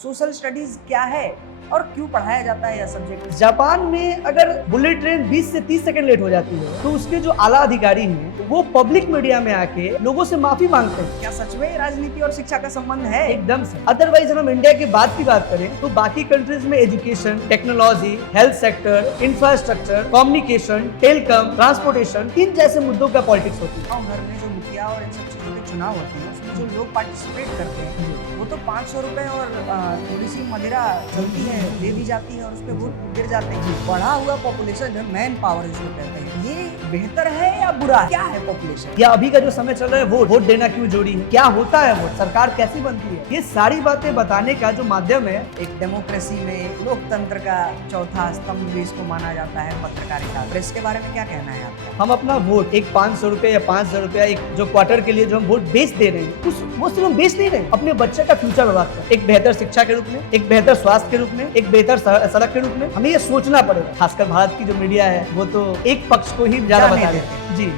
Social studies क्या है और क्यों पढ़ाया जाता है यह सब्जेक्ट? जापान में अगर बुलेट ट्रेन 20 से 30 सेकंड लेट हो जाती है तो उसके जो आला अधिकारी हैं वो पब्लिक मीडिया में आके लोगों से माफी मांगते हैं। क्या सच में राजनीति और शिक्षा का संबंध है? एकदम से। अदरवाइज हम इंडिया की बात करें तो बाकी कंट्रीज में education, technology, health sector, infrastructure, communication, telecom, transportation, इन जैसे मुद्दों का पॉलिटिक्स होती है। गाँव घर में जो मुखिया और इन सब चीजों के चुनाव होते हैं उसमें जो लोग पार्टिसिपेट करते हैं वो तो 500 रुपए और थोड़ी सी मदिरा चलती है, दे दी जाती है और उस पर वोट गिर जाते हैं। बढ़ा हुआ पॉपुलेशन जो मैन पावर इसको कहते हैं, ये बेहतर है या बुरा है? क्या है पॉपुलेशन? या अभी का जो समय चल रहा है वोट देना क्यों जरूरी है, क्या होता है वोट, सरकार कैसी बनती है, ये सारी बातें बताने का जो माध्यम है। एक डेमोक्रेसी में लोकतंत्र का चौथा स्तंभ भी इसको माना जाता है पत्रकारिता। प्रेस के बारे में क्या कहना है आपका? हम अपना वोट एक 500 रुपए या 5000 रुपया एक जो क्वार्टर के लिए जो हम वोट बेच दे रहे हैं वो सिर्फ हम बेच नहीं रहे, अपने बच्चे का फ्यूचर बर्बाद कर, एक बेहतर शिक्षा के रूप में, एक बेहतर स्वास्थ्य के रूप में, एक बेहतर सड़क के रूप में हमें ये सोचना पड़ेगा। खासकर भारत की जो मीडिया है वो तो एक पक्ष को ही ज्यादा बता देते हैं। जी,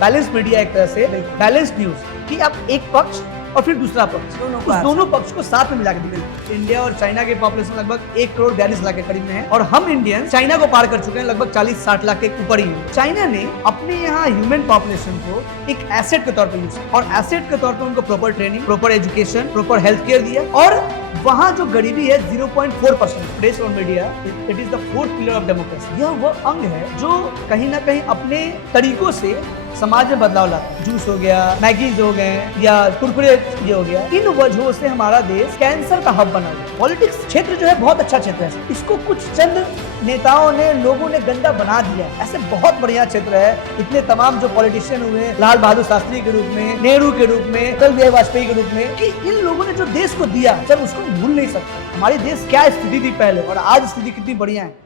बैलेंस मीडिया एक तरह से बैलेंस न्यूज कि आप एक पक्ष और फिर दूसरा पक्ष, दोनों पक्ष को साथ में मिला के दिखाएं। इंडिया और चाइना के पॉपुलेशन लगभग 1 करोड़ 42 लाख के करीब में है और हम इंडियन चाइना को पार कर चुके हैं, लगभग 40-60 लाख के ऊपर ही है। चाइना ने अपने यहाँ ह्यूमन पॉपुलेशन को एक एसेट के तौर पर यूज किया और एसेट के तौर पर उनको proper training, proper education, proper health care दिया और वहाँ जो गरीबी है 0.4%। प्रेस और media it is the fourth pillar of democracy. यह वह अंग है जो कहीं ना कहीं अपने तरीकों से समाज में बदलाव लाता है। जूस हो गया, मैगीज हो गए या कुरकुरे ये हो गया, इन वजहों से हमारा देश कैंसर का हब बना हुआ है। पॉलिटिक्स क्षेत्र जो है बहुत अच्छा क्षेत्र है, इसको कुछ चंद नेताओं ने, लोगों ने गंदा बना दिया। ऐसे बहुत बढ़िया क्षेत्र है, इतने तमाम जो पॉलिटिशियन हुए, लाल बहादुर शास्त्री के रूप में, नेहरू के रूप में, अटल बिहारी वाजपेयी के रूप में, कि इन लोगों ने जो देश को दिया सर उसको भूल नहीं सकते। हमारे देश क्या स्थिति थी पहले और आज स्थिति कितनी बढ़िया है।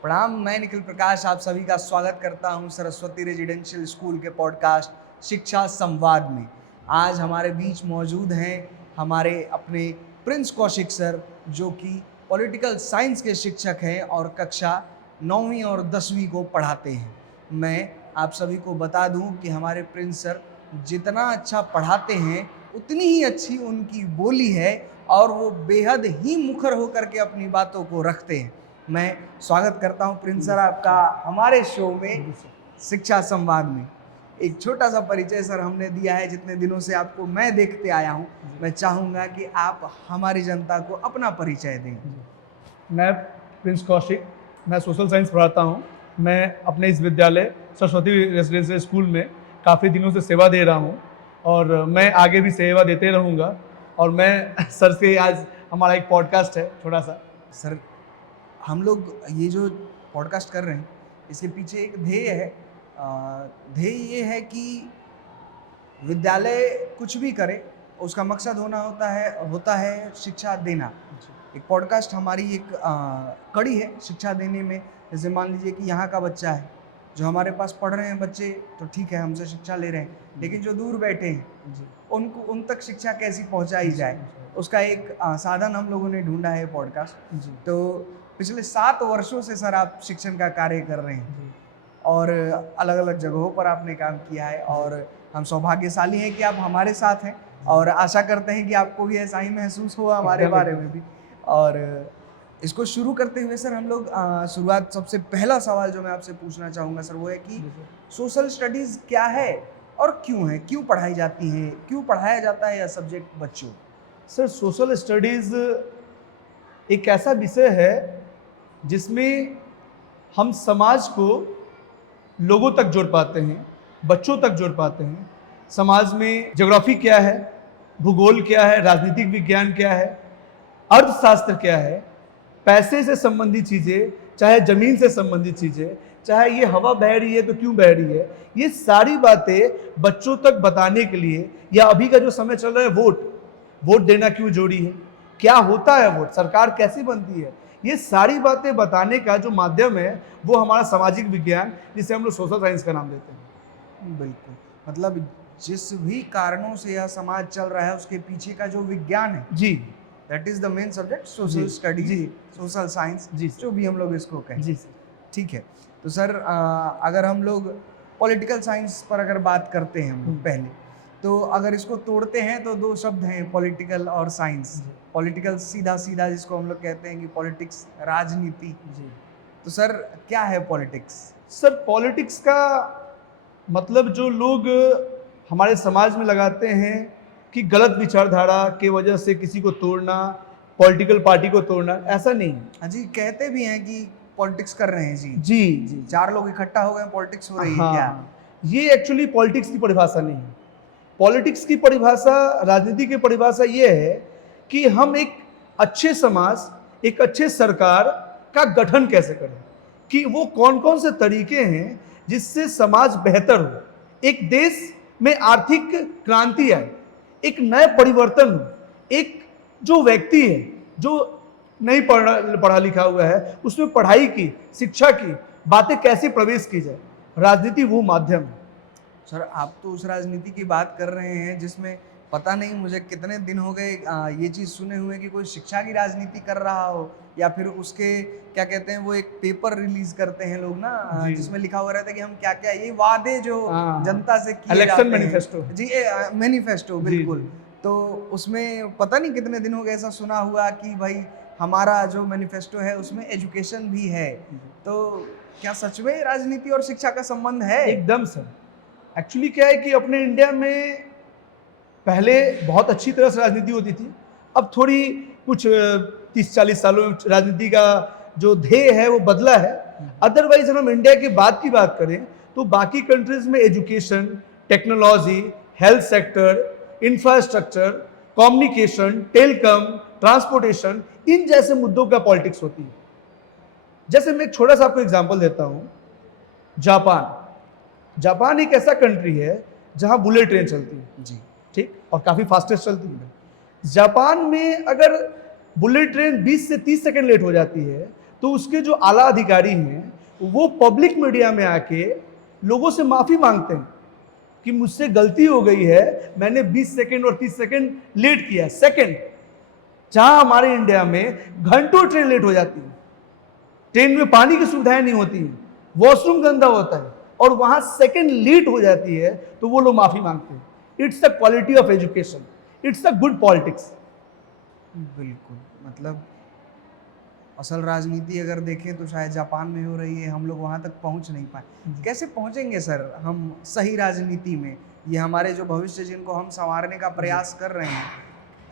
प्रणाम, मैं निखिल प्रकाश आप सभी का स्वागत करता हूं सरस्वती रेजिडेंशियल स्कूल के पॉडकास्ट शिक्षा संवाद में। आज हमारे बीच मौजूद हैं हमारे अपने प्रिंस कौशिक सर, जो कि पॉलिटिकल साइंस के शिक्षक हैं और कक्षा 9वीं और 10वीं को पढ़ाते हैं। मैं आप सभी को बता दूं कि हमारे प्रिंस सर जितना अच्छा पढ़ाते हैं उतनी ही अच्छी उनकी बोली है और वो बेहद ही मुखर होकर के अपनी बातों को रखते हैं। मैं स्वागत करता हूं प्रिंस सर आपका हमारे शो में शिक्षा संवाद में। एक छोटा सा परिचय सर हमने दिया है, जितने दिनों से आपको मैं देखते आया हूं, मैं चाहूँगा कि आप हमारी जनता को अपना परिचय दें। मैं प्रिंस कौशिक, मैं सोशल साइंस पढ़ाता हूं। मैं अपने इस विद्यालय सरस्वती रेजिडेंशियल स्कूल में काफ़ी दिनों से सेवा दे रहा हूं और मैं आगे भी सेवा देते रहूंगा। और मैं सर से आज हमारा एक पॉडकास्ट है छोटा सा। सर, हम लोग ये जो पॉडकास्ट कर रहे हैं इसके पीछे एक ध्येय है। ध्येय ये है कि विद्यालय कुछ भी करे उसका मकसद होता है शिक्षा देना। एक पॉडकास्ट हमारी एक कड़ी है शिक्षा देने में। जैसे मान लीजिए कि यहाँ का बच्चा है, जो हमारे पास पढ़ रहे हैं बच्चे तो ठीक है, हमसे शिक्षा ले रहे हैं, लेकिन जो दूर बैठे हैं उनको उन तक शिक्षा कैसी पहुँचाई जाए, उसका एक साधन हम लोगों ने ढूंढा है पॉडकास्ट। तो पिछले 7 वर्षों से सर आप शिक्षण का कार्य कर रहे हैं और अलग अलग जगहों पर आपने काम किया है और हम सौभाग्यशाली हैं कि आप हमारे साथ हैं और आशा करते हैं कि आपको भी ऐसा ही महसूस हुआ हमारे बारे में भी। और इसको शुरू करते हुए सर हम लोग शुरुआत, सबसे पहला सवाल जो मैं आपसे पूछना चाहूँगा सर वो है कि सोशल स्टडीज़ क्या है और क्यों है, क्यों पढ़ाई जाती है, क्यों पढ़ाया जाता है यह सब्जेक्ट बच्चों? सर, सोशल स्टडीज़ एक ऐसा विषय है जिसमें हम समाज को लोगों तक जोड़ पाते हैं, बच्चों तक जोड़ पाते हैं। समाज में ज्योग्राफी क्या है, भूगोल क्या है, राजनीतिक विज्ञान क्या है, अर्थशास्त्र क्या है, पैसे से संबंधित चीज़ें, चाहे ज़मीन से संबंधित चीज़ें, चाहे ये हवा बह रही है तो क्यों बह रही है, ये सारी बातें बच्चों तक बताने के लिए, या अभी का जो समय चल रहा है वोट देना क्यों जरूरी है, क्या होता है वोट, सरकार कैसी बनती है, ये सारी बातें बताने का जो माध्यम है वो हमारा सामाजिक विज्ञान, जिसे हम लोग सोशल साइंस का नाम देते हैं। बिल्कुल, मतलब जिस भी कारणों से यह समाज चल रहा है उसके पीछे का जो विज्ञान है जी, that is the main subject social studies, social science, जो भी हम लोग इसको कहें। जी। ठीक है। तो सर अगर हम लोग पॉलिटिकल साइंस पर अगर बात करते हैं हम लोग पहले, तो अगर इसको तोड़ते हैं तो दो शब्द हैं, पॉलिटिकल और साइंस। पॉलिटिकल सीधा सीधा जिसको हम लोग कहते हैं कि पॉलिटिक्स, राजनीति। जी तो सर क्या है पॉलिटिक्स? सर, पॉलिटिक्स का मतलब जो लोग हमारे समाज में लगाते हैं कि गलत विचारधारा के वजह से किसी को तोड़ना, पॉलिटिकल पार्टी को तोड़ना, ऐसा नहीं है। हाँ जी, कहते भी हैं कि पॉलिटिक्स कर रहे हैं जी। जी जी चार लोग इकट्ठा हो गए, पॉलिटिक्स हो रही है क्या? हाँ, ये एक्चुअली पॉलिटिक्स की परिभाषा नहीं है। पॉलिटिक्स की परिभाषा, राजनीति की परिभाषा ये है कि हम एक अच्छे समाज, एक अच्छे सरकार का गठन कैसे करें, कि वो कौन कौन से तरीके हैं जिससे समाज बेहतर हो, एक देश में आर्थिक क्रांति आए, एक नया परिवर्तन हो, एक जो व्यक्ति है जो नहीं पढ़ा लिखा हुआ है उसमें पढ़ाई की, शिक्षा की बातें कैसे प्रवेश की जाए, राजनीति वो माध्यम है। सर आप तो उस राजनीति की बात कर रहे हैं जिसमें पता नहीं मुझे कितने दिन हो गए ये चीज़ सुने हुए कि कोई शिक्षा की राजनीति कर रहा हो, या फिर उसके क्या कहते हैं वो एक पेपर रिलीज करते हैं लोग ना, जी। जिसमें लिखा हुआ रहता है कि हम क्या क्या ये वादे जो हाँ। जनता से किए इलेक्शन जाते हैं। मैनिफेस्टो। जी, मैनिफेस्टो, जी, बिल्कुल। जी। तो उसमें पता नहीं कितने दिन हो गए ऐसा सुना हुआ कि भाई हमारा जो मैनिफेस्टो है उसमें एजुकेशन भी है। तो क्या सच में राजनीति और शिक्षा का संबंध है? एकदम सर। एक्चुअली क्या है कि अपने इंडिया में पहले बहुत अच्छी तरह से राजनीति होती थी, अब थोड़ी कुछ 30-40 सालों में राजनीति का जो ध्येय है वो बदला है। अदरवाइज हम इंडिया की बात करें तो बाकी कंट्रीज में education, technology, health sector, infrastructure, communication, telecom, transportation, इन जैसे मुद्दों का पॉलिटिक्स होती है। जैसे मैं एक छोटा सा आपको एग्जांपल देता हूं, जापान एक ऐसा कंट्री है जहां बुलेट ट्रेन चलती है, जी, ठीक, और काफी फास्टेस्ट चलती है। जापान में अगर बुलेट ट्रेन 20 से 30 सेकंड लेट हो जाती है तो उसके जो आला अधिकारी हैं वो पब्लिक मीडिया में आके लोगों से माफी मांगते हैं कि मुझसे गलती हो गई है, मैंने 20 सेकंड और 30 सेकंड लेट किया। सेकंड, जहां हमारे इंडिया में घंटों ट्रेन लेट हो जाती है, ट्रेन में पानी की सुविधाएं नहीं होती हैं, वॉशरूम गंदा होता है, और वहां सेकंड लेट हो जाती है तो वो लोग माफी मांगते हैं। It's the quality of education, it's the good politics. बिल्कुल। मतलब असल राजनीति अगर देखें तो शायद जापान में हो रही है, हम लोग वहाँ तक पहुँच नहीं पाए। कैसे पहुँचेंगे सर हम सही राजनीति में? ये हमारे जो भविष्य जिनको हम संवारने का प्रयास कर रहे हैं,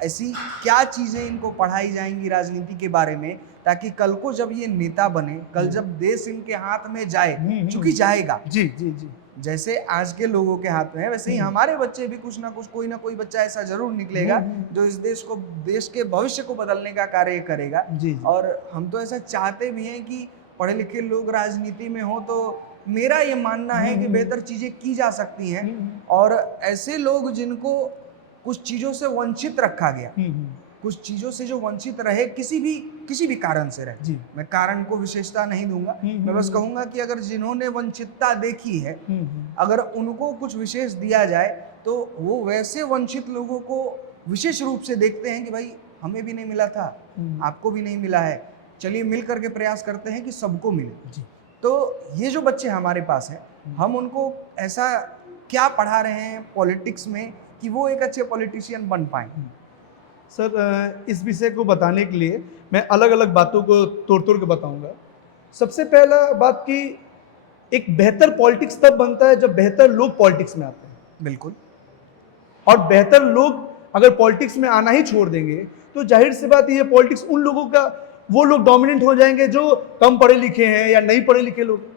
ऐसी क्या चीज़ें इनको पढ़ाई जाएंगी राजनीति के बारे में, ताकि कल को जब ये नेता बने, कल जब देश इनके हाथ में जाए, चूंकि जाएगा, जी जी जी, जैसे आज के लोगों के हाथ में है वैसे ही हमारे बच्चे भी कुछ ना कुछ, कोई ना कोई बच्चा ऐसा जरूर निकलेगा जो इस देश के भविष्य को बदलने का कार्य करेगा। जी, जी। और हम तो ऐसा चाहते भी हैं कि पढ़े लिखे लोग राजनीति में हो, तो मेरा ये मानना है कि बेहतर चीजें की जा सकती हैं, और ऐसे लोग जिनको कुछ चीजों से वंचित रखा गया, कुछ चीजों से जो वंचित रहे, किसी भी कारण से रहे, जी। मैं कारण को विशेषता नहीं दूंगा, मैं बस कहूंगा कि अगर जिन्होंने वंचितता देखी है, अगर उनको कुछ विशेष दिया जाए तो वो वैसे वंचित लोगों को विशेष रूप से देखते हैं कि भाई हमें भी नहीं मिला था, आपको भी नहीं मिला है, चलिए मिल करके प्रयास करते हैं कि सबको मिले। जी। तो ये जो बच्चे हमारे पास हैं, हम उनको ऐसा क्या पढ़ा रहे हैं पॉलिटिक्स में कि वो एक अच्छे पॉलिटिशियन बन पाएं? सर, इस विषय को बताने के लिए मैं अलग अलग बातों को तोड़ तोड़ के बताऊंगा। सबसे पहला बात कि एक बेहतर पॉलिटिक्स तब बनता है जब बेहतर लोग पॉलिटिक्स में आते हैं। बिल्कुल। और बेहतर लोग अगर पॉलिटिक्स में आना ही छोड़ देंगे तो जाहिर सी बात ये पॉलिटिक्स उन लोगों का, वो लोग डोमिनेंट हो जाएंगे जो कम पढ़े लिखे हैं या नहीं पढ़े लिखे लोग।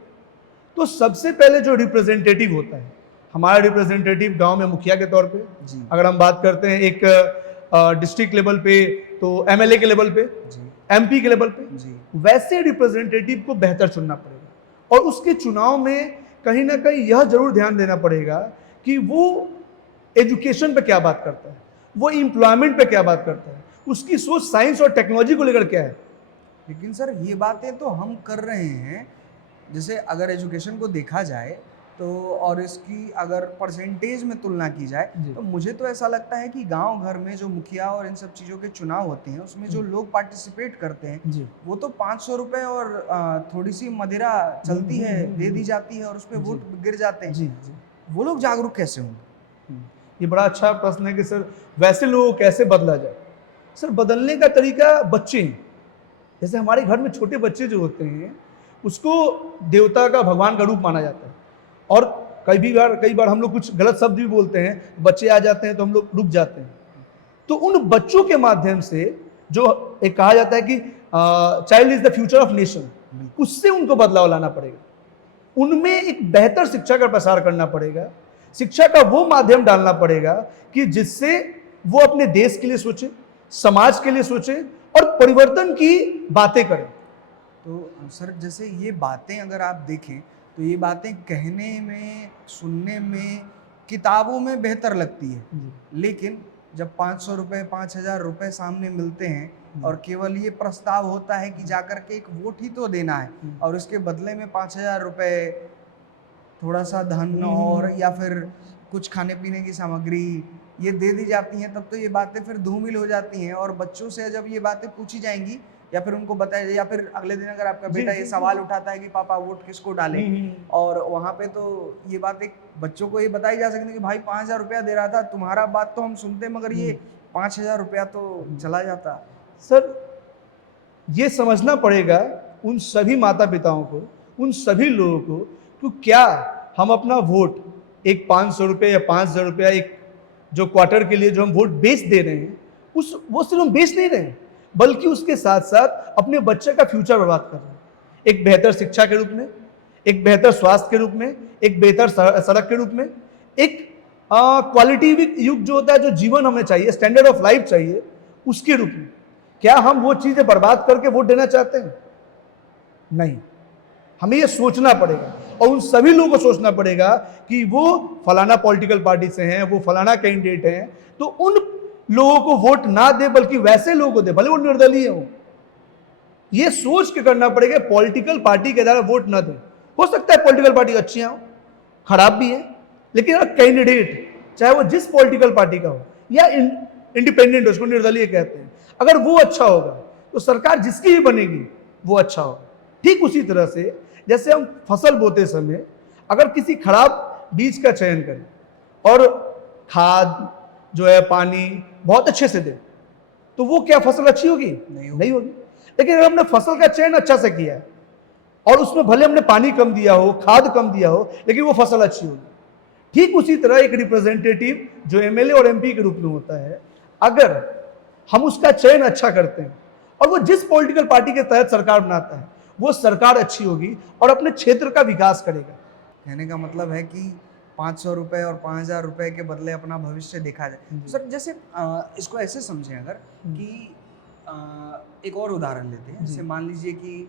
तो सबसे पहले जो रिप्रेजेंटेटिव होता है, हमारा रिप्रेजेंटेटिव गांव में मुखिया के तौर पे, अगर हम बात करते हैं एक डिस्ट्रिक्ट लेवल पे तो एमएलए के लेवल पे, एमपी के लेवल पे, वैसे रिप्रेजेंटेटिव को बेहतर चुनना पड़ेगा। और उसके चुनाव में कहीं ना कहीं यह जरूर ध्यान देना पड़ेगा कि वो एजुकेशन पे क्या बात करता है, वो एम्प्लॉयमेंट पे क्या बात करता है, उसकी सोच साइंस और टेक्नोलॉजी को लेकर क्या है। लेकिन सर ये बातें तो हम कर रहे हैं, जैसे अगर एजुकेशन को देखा जाए तो और इसकी अगर परसेंटेज में तुलना की जाए जी। तो मुझे तो ऐसा लगता है कि गांव घर में जो मुखिया और इन सब चीज़ों के चुनाव होते हैं उसमें जो लोग पार्टिसिपेट करते हैं जी वो तो 500 रुपए और थोड़ी सी मदिरा चलती है दे दी जाती है और उस पर जी। वोट गिर जाते हैं। जी जी वो लोग जागरूक कैसे होंगे? ये बड़ा अच्छा प्रश्न है कि सर वैसे लोगों को कैसे बदला जाए। सर बदलने का तरीका बच्चे हैं। जैसे हमारे घर में छोटे बच्चे जो होते हैं उसको देवता का भगवान का रूप माना जाता है और कई बार हम लोग कुछ गलत शब्द भी बोलते हैं, बच्चे आ जाते हैं तो हम लोग रुक जाते हैं। तो उन बच्चों के माध्यम से जो एक कहा जाता है कि child is the future of nation, उससे उनको बदलाव लाना पड़ेगा। उनमें एक बेहतर शिक्षा का प्रसार करना पड़ेगा, शिक्षा का वो माध्यम डालना पड़ेगा कि जिससे वो अपने देश के लिए सोचे, समाज के लिए सोचे और परिवर्तन की बातें करें। तो सर जैसे ये बातें अगर आप देखें तो ये बातें कहने में, सुनने में, किताबों में बेहतर लगती है, लेकिन जब 500 रुपये 5,000 रुपये सामने मिलते हैं और केवल ये प्रस्ताव होता है कि जाकर के एक वोट ही तो देना है और इसके बदले में 5,000 रुपये, थोड़ा सा धन और या फिर कुछ खाने पीने की सामग्री ये दे दी जाती हैं, तब तो ये बातें फिर धूमिल हो जाती हैं। और बच्चों से जब ये बातें पूछी जाएंगी या फिर उनको बताया जाए या फिर अगले दिन अगर आपका बेटा ये सवाल उठाता है कि पापा वोट किसको डालें, और वहाँ पे तो ये बात एक बच्चों को ये बताई जा सकती है कि भाई 5,000 रुपया दे रहा था, तुम्हारा बात तो हम सुनते मगर ये 5,000 रुपया तो चला जाता। सर ये समझना पड़ेगा उन सभी माता पिताओं को, उन सभी लोगों को कि क्या हम अपना वोट एक 500 रुपये या 5,000 रुपया एक जो क्वार्टर के लिए जो हम वोट बेच दे रहे हैं वो सिर्फ हम बेच नहीं रहे हैं, बल्कि उसके साथ साथ अपने बच्चे का फ्यूचर बर्बाद कर रहे हैं। एक बेहतर शिक्षा के रूप में, एक बेहतर स्वास्थ्य के रूप में, एक बेहतर सड़क के रूप में, एक क्वालिटी युक्त जो होता है, जो जीवन हमें चाहिए, स्टैंडर्ड ऑफ लाइफ चाहिए, उसके रूप में क्या हम वो चीजें बर्बाद करके वोट देना चाहते हैं? नहीं, हमें ये सोचना पड़ेगा और उन सभी लोगों को सोचना पड़ेगा कि वो फलाना पॉलिटिकल पार्टी से हैं, वो फलाना कैंडिडेट हैं, तो उन लोगों को वोट ना दे बल्कि वैसे लोगों को दे, भले वो निर्दलीय हो। ये सोच के करना पड़ेगा, पॉलिटिकल पार्टी के द्वारा वोट ना दे। हो सकता है पॉलिटिकल पार्टी अच्छी हो, खराब भी है, लेकिन अगर कैंडिडेट चाहे वो जिस पॉलिटिकल पार्टी का हो या इंडिपेंडेंट हो, उसको निर्दलीय कहते हैं, अगर वो अच्छा होगा तो सरकार जिसकी भी बनेगी वो अच्छा होगा। ठीक उसी तरह से जैसे हम फसल बोते समय अगर किसी खराब बीज का चयन करें और खाद जो है पानी बहुत अच्छे से दे, तो वो क्या फसल अच्छी होगी? नहीं होगी। लेकिन अगर हमने फसल का चयन अच्छा से किया है और उसमें भले हमने पानी कम दिया हो, खाद कम दिया हो, लेकिन वो फसल अच्छी होगी। ठीक उसी तरह एक रिप्रेजेंटेटिव जो एमएलए और एमपी के रूप में होता है, अगर हम उसका चयन अच्छा करते हैं और वो जिस पॉलिटिकल पार्टी के तहत सरकार बनाता है वो सरकार अच्छी होगी और अपने क्षेत्र का विकास करेगा। कहने का मतलब है कि 500 रुपये और 5,000 रुपये के बदले अपना भविष्य देखा जाए। सर जैसे इसको ऐसे समझें अगर कि एक और उदाहरण लेते हैं, जैसे मान लीजिए कि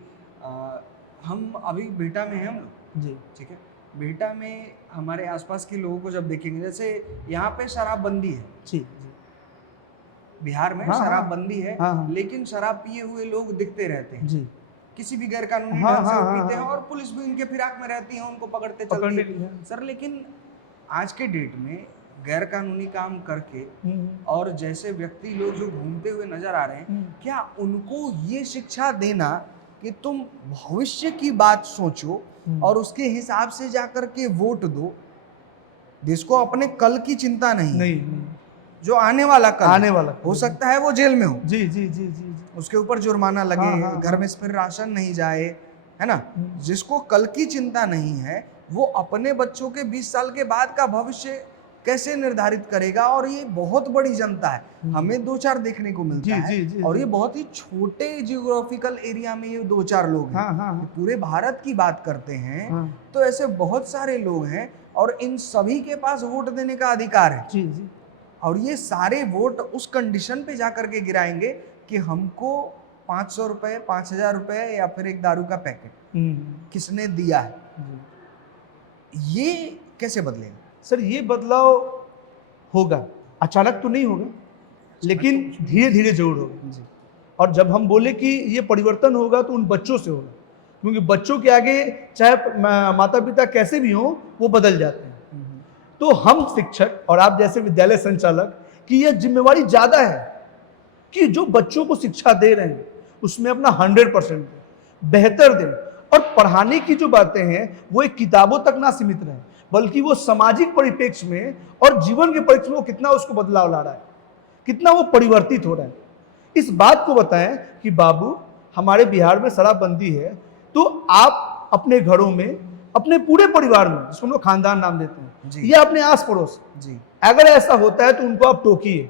हम अभी बेटा में हैं हम लोग, जी ठीक है, बेटा में हमारे आसपास के लोगों को जब देखेंगे, जैसे यहाँ पे शराबबंदी है, जी बिहार में हाँ, शराबबंदी है, हाँ, हाँ। लेकिन शराब पिए हुए लोग दिखते रहते हैं, जी किसी भी गैर कानूनी हाँ, ढंग से हाँ, वो हाँ, पीते हैं हाँ। और पुलिस भी उनके फिराक में रहती है, उनको पकड़ते चलती पकड़ने है। के लिए। सर लेकिन आज के डेट में गैर कानूनी काम करके और जैसे व्यक्ति लोग जो घूमते हुए नजर आ रहे हैं, क्या उनको ये शिक्षा देना कि तुम भविष्य की बात सोचो और उसके हिसाब से जाकर के वोट दो, जिसको अपने कल की चिंता नहीं, नहीं जो आने वाला कल आने वाला हो सकता है वो जेल में हो, जी जी जी जी उसके ऊपर जुर्माना लगे, हाँ, घर में फिर राशन नहीं जाए, है ना, जिसको कल की चिंता नहीं है वो अपने बच्चों के 20 साल के बाद का भविष्य कैसे निर्धारित करेगा? और ये बहुत बड़ी जनता है, हमें 2-4 देखने को मिलता है जी, और ये बहुत ही छोटे जियोग्राफिकल एरिया में ये 2-4 लोग हैं। हाँ। पूरे भारत की बात करते हैं हाँ। तो ऐसे बहुत सारे लोग हैं और इन सभी के पास वोट देने का अधिकार है। जी और ये सारे वोट उस कंडीशन पे जाकर के गिराएंगे कि हमको 500 रुपये 5,000 रुपये या फिर एक दारू का पैकेट किसने दिया है, ये कैसे बदलेगा? सर ये बदलाव होगा, अचानक तो नहीं होगा, लेकिन धीरे धीरे जरूर होगा। और जब हम बोले कि ये परिवर्तन होगा तो उन बच्चों से होगा क्योंकि बच्चों के आगे चाहे माता पिता कैसे भी हों वो बदल जाते हैं। तो हम शिक्षक और आप जैसे विद्यालय संचालक की यह जिम्मेवारी ज्यादा है कि जो बच्चों को शिक्षा दे रहे हैं उसमें अपना 100% बेहतर दें, और पढ़ाने की जो बातें हैं वो एक किताबों तक ना सीमित रहे, बल्कि वो सामाजिक परिप्रेक्ष्य में और जीवन के परिप्रेक्ष्य में वो कितना उसको बदलाव ला रहा है, कितना वो परिवर्तित हो रहा है। इस बात को बताएं कि बाबू हमारे बिहार में शराबबंदी है, तो आप अपने घरों में अपने पूरे परिवार में, जिसको हम लोग खानदान नाम देते हैं, जी। या अपने आस पड़ोस जी अगर ऐसा होता है तो उनको आप टोकिए,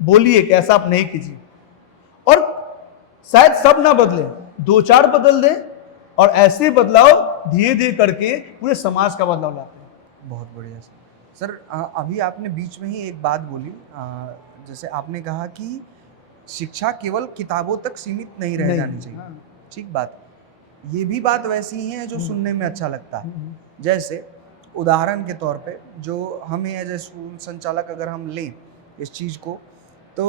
बोलिए कि ऐसा आप नहीं कीजिए। और शायद सब ना बदले, 2-4 बदल दें, और ऐसे बदलाव धीरे धीरे करके पूरे समाज का बदलाव लाते हैं। बहुत बढ़िया सर। अभी आपने बीच में ही एक बात बोली, जैसे आपने कहा कि शिक्षा केवल किताबों तक सीमित नहीं रह जानी चाहिए। हाँ। ठीक बात, ये भी बात वैसी ही है जो सुनने में अच्छा लगता है। जैसे उदाहरण के तौर पे, जो हमें एज ए स्कूल संचालक अगर हम लें इस चीज़ को, तो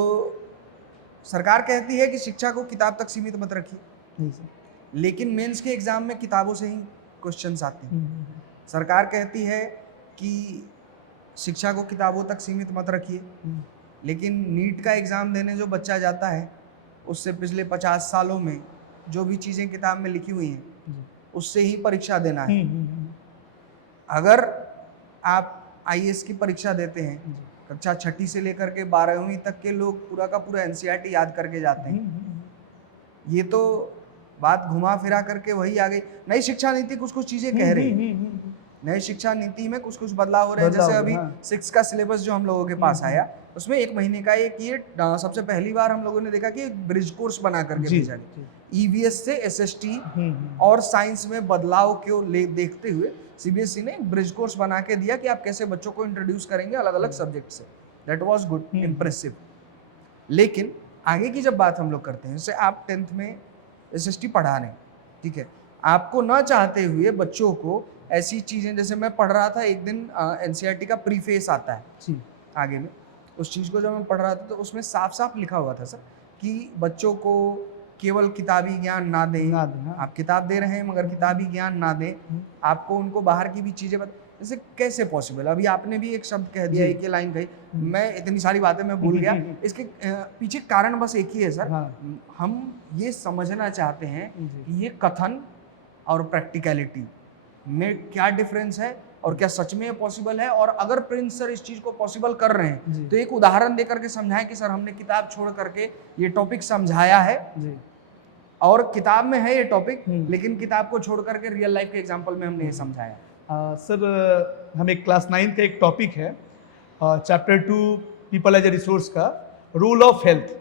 सरकार कहती है कि शिक्षा को किताब तक सीमित मत रखिए, नहीं सर। लेकिन मेंस के एग्ज़ाम में किताबों से ही क्वेश्चंस आते हैं। सरकार कहती है कि शिक्षा को किताबों तक सीमित मत रखिए, लेकिन नीट का एग्ज़ाम देने जो बच्चा जाता है उससे पिछले 50 सालों में जो भी चीज़ें किताब में लिखी हुई हैं उससे ही परीक्षा देना है। अगर आप आईएएस की परीक्षा देते हैं, कक्षा 6ठी से लेकर के 12वीं तक के लोग पूरा का पूरा एनसीईआरटी याद करके जाते हैं। ये तो बात घुमा फिरा करके वही आ गई। नई शिक्षा नीति कुछ कुछ चीज़ें कह रही है, नई शिक्षा नीति में कुछ कुछ बदलाव हो रहे हैं। जैसे अभी 6 का सिलेबस जो हम लोगों के पास आया, उसमें 1 महीने का एक ये सबसे पहली बार हम लोगों ने देखा कि ब्रिज कोर्स बना करके भेजा गया। ईवीएस से एसएसटी और साइंस में बदलाव को देखते हुए सीबीएसई ने एक ब्रिज कोर्स बना के दिया कि आप कैसे बच्चों को इंट्रोड्यूस करेंगे अलग अलग सब्जेक्ट से। That was good, impressive. लेकिन आगे की जब बात हम लोग करते हैं, जैसे आप 10th में एसएसटी पढ़ा रहे हैं, ठीक है, आपको ना चाहते हुए बच्चों को ऐसी चीज़ें, जैसे मैं पढ़ रहा था एक दिन एनसीईआरटी का प्रीफेस आता है आगे में, उस चीज़ को जब मैं पढ़ रहा था तो उसमें साफ साफ लिखा हुआ था सर कि बच्चों को केवल किताबी ज्ञान ना दें। आप किताब दे रहे हैं मगर किताबी ज्ञान ना दें, आपको उनको बाहर की भी चीज़ें जैसे कैसे पॉसिबल। अभी आपने भी एक शब्द कह दिया, एक लाइन कही, मैं इतनी सारी बातें मैं भूल गया। इसके पीछे कारण बस एक ही है सर। हम ये समझना चाहते हैं कि ये कथन और प्रैक्टिकलिटी में क्या डिफरेंस है और क्या सच में ये पॉसिबल है। और अगर प्रिंस सर इस चीज़ को पॉसिबल कर रहे हैं तो एक उदाहरण देकर के समझाएं कि सर हमने किताब छोड़ करके ये टॉपिक समझाया है और किताब में है ये टॉपिक, लेकिन किताब को छोड़ करके रियल लाइफ के एग्जांपल में हमने ये समझाया। सर हम एक क्लास 9 का एक टॉपिक है chapter 2 people as a resource का रोल ऑफ हेल्थ।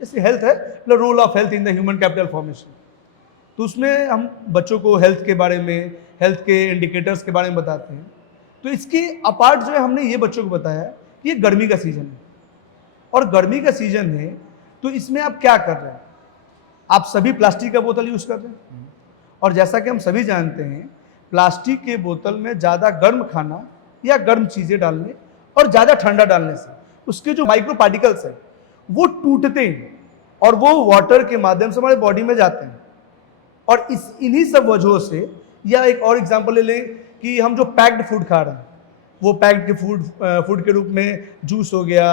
जैसे हेल्थ है, role of health in the human capital formation. तो उसमें हम बच्चों को हेल्थ के बारे में, हेल्थ के इंडिकेटर्स के बारे में बताते हैं। तो इसके अपार्ट जो है हमने ये बच्चों को बताया कि ये गर्मी का सीजन है, और गर्मी का सीजन है तो इसमें आप क्या कर रहे हैं, आप सभी प्लास्टिक का बोतल यूज कर रहे हैं। और जैसा कि हम सभी जानते हैं प्लास्टिक के बोतल में ज़्यादा गर्म खाना या गर्म चीज़ें डालने और ज़्यादा ठंडा डालने से उसके जो माइक्रो पार्टिकल्स हैं वो टूटते हैं और वो वाटर के माध्यम से हमारे बॉडी में जाते हैं। और इन्हीं सब वजहों से, या एक और एग्जांपल ले लें कि हम जो पैक्ड फूड खा रहे हैं, वो पैक्ड के फूड के रूप में जूस हो गया,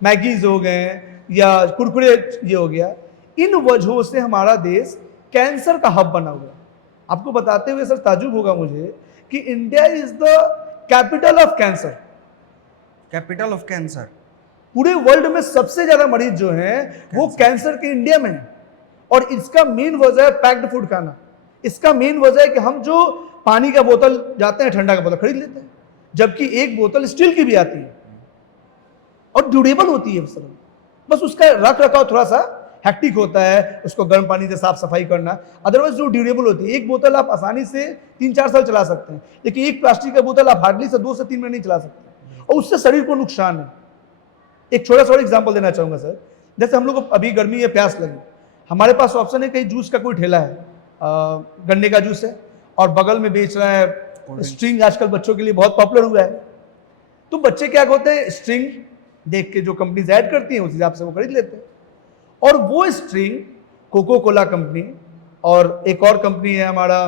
मैगीज हो गए या कुरकुरे ये हो गया, इन वजहों से हमारा देश कैंसर का हब बना हुआ है। आपको बताते हुए सर ताजुब होगा मुझे कि India is the capital of cancer. Capital of cancer, पूरे वर्ल्ड में सबसे ज्यादा मरीज जो हैं वो कैंसर के इंडिया में है। और इसका मेन वजह है पैक्ड फूड खाना। इसका मेन वजह है कि हम जो पानी का बोतल जाते हैं, ठंडा का बोतल खरीद लेते हैं, जबकि एक बोतल स्टील की भी आती है और ड्यूरेबल होती है सर। बस उसका रख रखाव थोड़ा सा हैक्टिक होता है, उसको गर्म पानी से साफ सफाई करना, अदरवाइज जो ड्यूरेबल होती है। एक बोतल आप आसानी से 3-4 साल चला सकते हैं, लेकिन एक प्लास्टिक का बोतल आप हार्डली से 2 से 3 महीने नहीं चला सकते, और उससे शरीर को नुकसान है। एक छोटा सा एग्जाम्पल देना चाहूंगा सर। जैसे हम लोग को अभी गर्मी है, प्यास लगी, हमारे पास ऑप्शन है कहीं जूस का कोई ठेला है, गन्ने का जूस है और बगल में बेच रहा है स्ट्रिंग, आजकल बच्चों के लिए बहुत पॉपुलर हुआ है। तो बच्चे क्या होते हैं, स्ट्रिंग देख के जो कंपनीज ऐड करती हैं उस हिसाब से वो खरीद लेते हैं। और वो स्ट्रिंग कोको कोला कंपनी और एक और कंपनी है हमारा,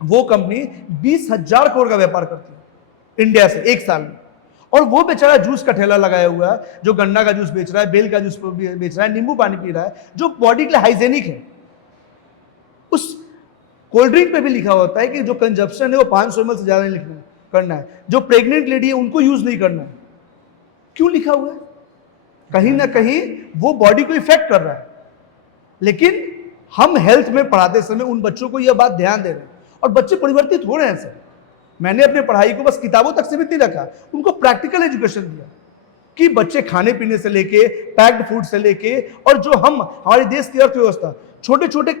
वो कंपनी 20,000 करोड़ का व्यापार करती है इंडिया से एक साल में। और वो बेचारा जूस का ठेला लगाया हुआ है, जो गन्ना का जूस बेच रहा है, बेल का जूस बेच रहा है, नींबू पानी पी रहा है, जो बॉडी के लिए हाइजेनिक है। उस कोल्ड ड्रिंक पे भी लिखा होता है कि जो कंजप्शन है वो 500 ml से ज्यादा नहीं लिखना करना है, जो प्रेग्नेंट लेडी है उनको यूज नहीं करना है। क्यों लिखा हुआ है? कहीं ना कहीं वो बॉडी को इफेक्ट कर रहा है। लेकिन हम हेल्थ में पढ़ाते समय उन बच्चों को यह बात ध्यान दे रहे हैं, और बच्चे परिवर्तित हो रहे हैं सर। मैंने अपने पढ़ाई को बस किताबों तक सीमित नहीं रखा, उनको प्रैक्टिकल एजुकेशन दिया कि बच्चे खाने पीने से लेके, पैक्ड फूड से लेके, और जो हमारे देश की अर्थव्यवस्था छोटे छोटे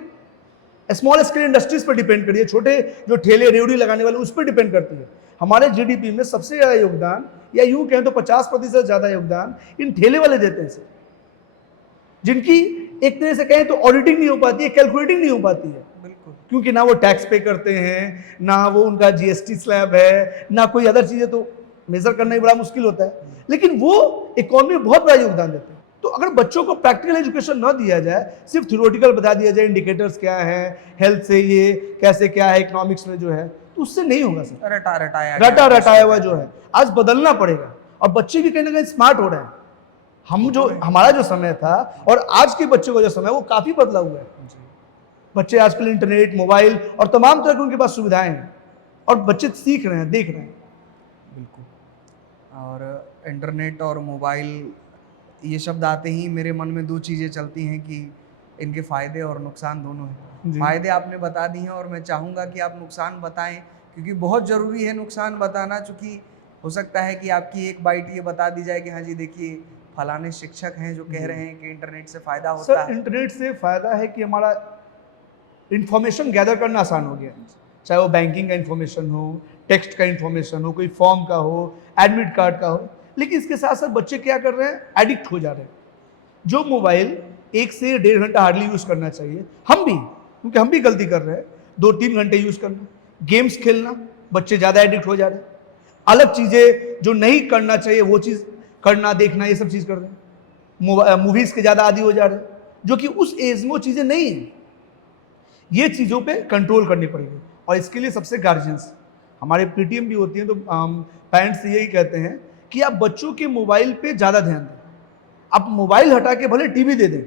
स्मॉल स्केल इंडस्ट्रीज पर डिपेंड करिए, छोटे जो ठेले रेवड़ी लगाने वाले उस पर डिपेंड करती है। हमारे जीडीपी में सबसे ज्यादा योगदान, या यूं कहें तो 50% ज्यादा योगदान इन ठेले वाले देते हैं सर, जिनकी एक तरह से कहें तो ऑडिटिंग नहीं हो पाती है, कैलकुलेटिंग नहीं हो पाती है। बिल्कुल। क्योंकि ना वो टैक्स पे करते हैं, ना वो उनका जीएसटी स्लैब है, ना कोई अदर चीजें, तो मेजर करना ही बड़ा मुश्किल होता है। लेकिन वो इकोनॉमी में बहुत बड़ा योगदान देते हैं। तो अगर बच्चों को प्रैक्टिकल एजुकेशन न दिया जाए, सिर्फ थ्योरेटिकल बता दिया जाए, इंडिकेटर्स क्या है, हेल्थ से ये कैसे क्या है, इकोनॉमिक्स में जो है, तो उससे नहीं होगा सर। रटाया हुआ जो है आज बदलना पड़ेगा। और बच्चे भी कहीं ना कहीं स्मार्ट हो रहे हैं। हमारा जो समय था और आज के बच्चों का जो समय, वो काफी बदला हुआ है। बच्चे आजकल इंटरनेट, मोबाइल और तमाम तरह की उनके पास सुविधाएं हैं, और बच्चे सीख रहे हैं, देख रहे हैं। बिल्कुल। और इंटरनेट और मोबाइल, ये शब्द आते ही मेरे मन में दो चीज़ें चलती हैं कि इनके फ़ायदे और नुकसान दोनों हैं। फ़ायदे आपने बता दिए हैं, और मैं चाहूँगा कि आप नुकसान बताएं, क्योंकि बहुत ज़रूरी है नुकसान बताना। चूँकि हो सकता है कि आपकी एक बाइट ये बता दी जाए कि हाँ जी देखिए फलाने शिक्षक हैं जो कह रहे हैं कि इंटरनेट से फ़ायदा होता है। इंटरनेट से फ़ायदा है कि हमारा इंफॉर्मेशन गैदर करना आसान हो गया, चाहे वो बैंकिंग का इंफॉर्मेशन हो, टेक्स्ट का इंफॉर्मेशन हो, कोई फॉर्म का हो, एडमिट कार्ड का हो। लेकिन इसके साथ साथ बच्चे क्या कर रहे हैं, एडिक्ट हो जा रहे हैं। जो मोबाइल 1 से 1.5 घंटा हार्डली यूज़ करना चाहिए, हम भी, क्योंकि हम भी गलती कर रहे हैं, 2-3 घंटे यूज़ करना, गेम्स खेलना, बच्चे ज़्यादा एडिक्ट हो जा रहे हैं। अलग चीज़ें जो नहीं करना चाहिए वो चीज़ करना, देखना, ये सब चीज़ कर रहे हैं। मूवीज़ के ज़्यादा आदी हो जा रहे हैं, जो कि उस एज में वो चीज़ें नहीं हैं। ये चीज़ों पे कंट्रोल करनी पड़ेगी, और इसके लिए सबसे गार्जियंस, हमारे पीटीएम भी होती है, तो पेरेंट्स यही कहते हैं कि आप बच्चों के मोबाइल पे ज़्यादा ध्यान दें। आप मोबाइल हटा के भले टीवी दे दें,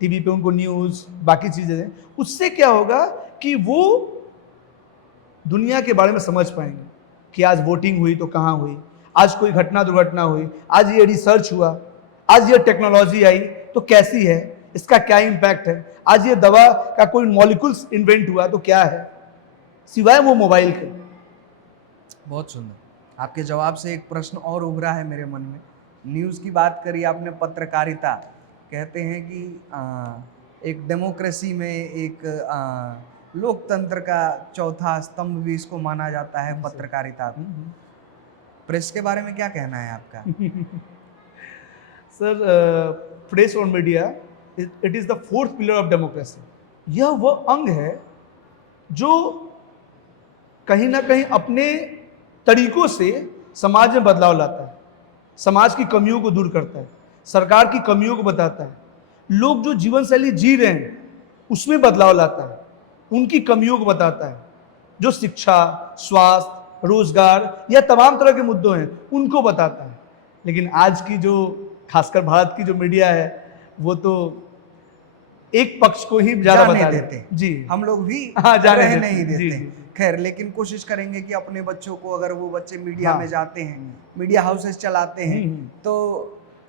टीवी पे उनको न्यूज़, बाकी चीज़ें दें। उससे क्या होगा कि वो दुनिया के बारे में समझ पाएंगे कि आज वोटिंग हुई तो कहाँ हुई, आज कोई घटना दुर्घटना हुई, आज ये रिसर्च हुआ, आज ये टेक्नोलॉजी आई तो कैसी है, इसका क्या इम्पैक्ट है, आज ये दवा का कोई मॉलिक्यूल्स इन्वेंट हुआ तो क्या है, सिवाय वो मोबाइल के। बहुत सुंदर। आपके जवाब से एक प्रश्न और उभरा है मेरे मन में। न्यूज़ की बात करी आपने, पत्रकारिता, कहते हैं कि एक डेमोक्रेसी में एक लोकतंत्र का चौथा स्तंभ भी इसको माना जाता है, पत्रकारिता। प्रेस के बारे में क्या कहना है आपका? सर, प्रेस और media, it is the 4th pillar of democracy. यह वो अंग है जो कहीं ना कहीं अपने तरीकों से समाज में बदलाव लाता है, समाज की कमियों को दूर करता है, सरकार की कमियों को बताता है, लोग जो जीवन शैली जी रहे हैं उसमें बदलाव लाता है, उनकी कमियों को बताता है, जो शिक्षा, स्वास्थ्य, रोजगार या तमाम तरह के मुद्दों हैं उनको बताता है। लेकिन आज की जो, खासकर भारत की जो मीडिया है, वो तो एक पक्ष को ही ज्यादा बता देते जी। हम लोग भी जाने नहीं देते। जी। खैर, लेकिन कोशिश करेंगे कि अपने बच्चों को, अगर वो बच्चे मीडिया में जाते हैं, मीडिया हाउसेस चलाते हैं, तो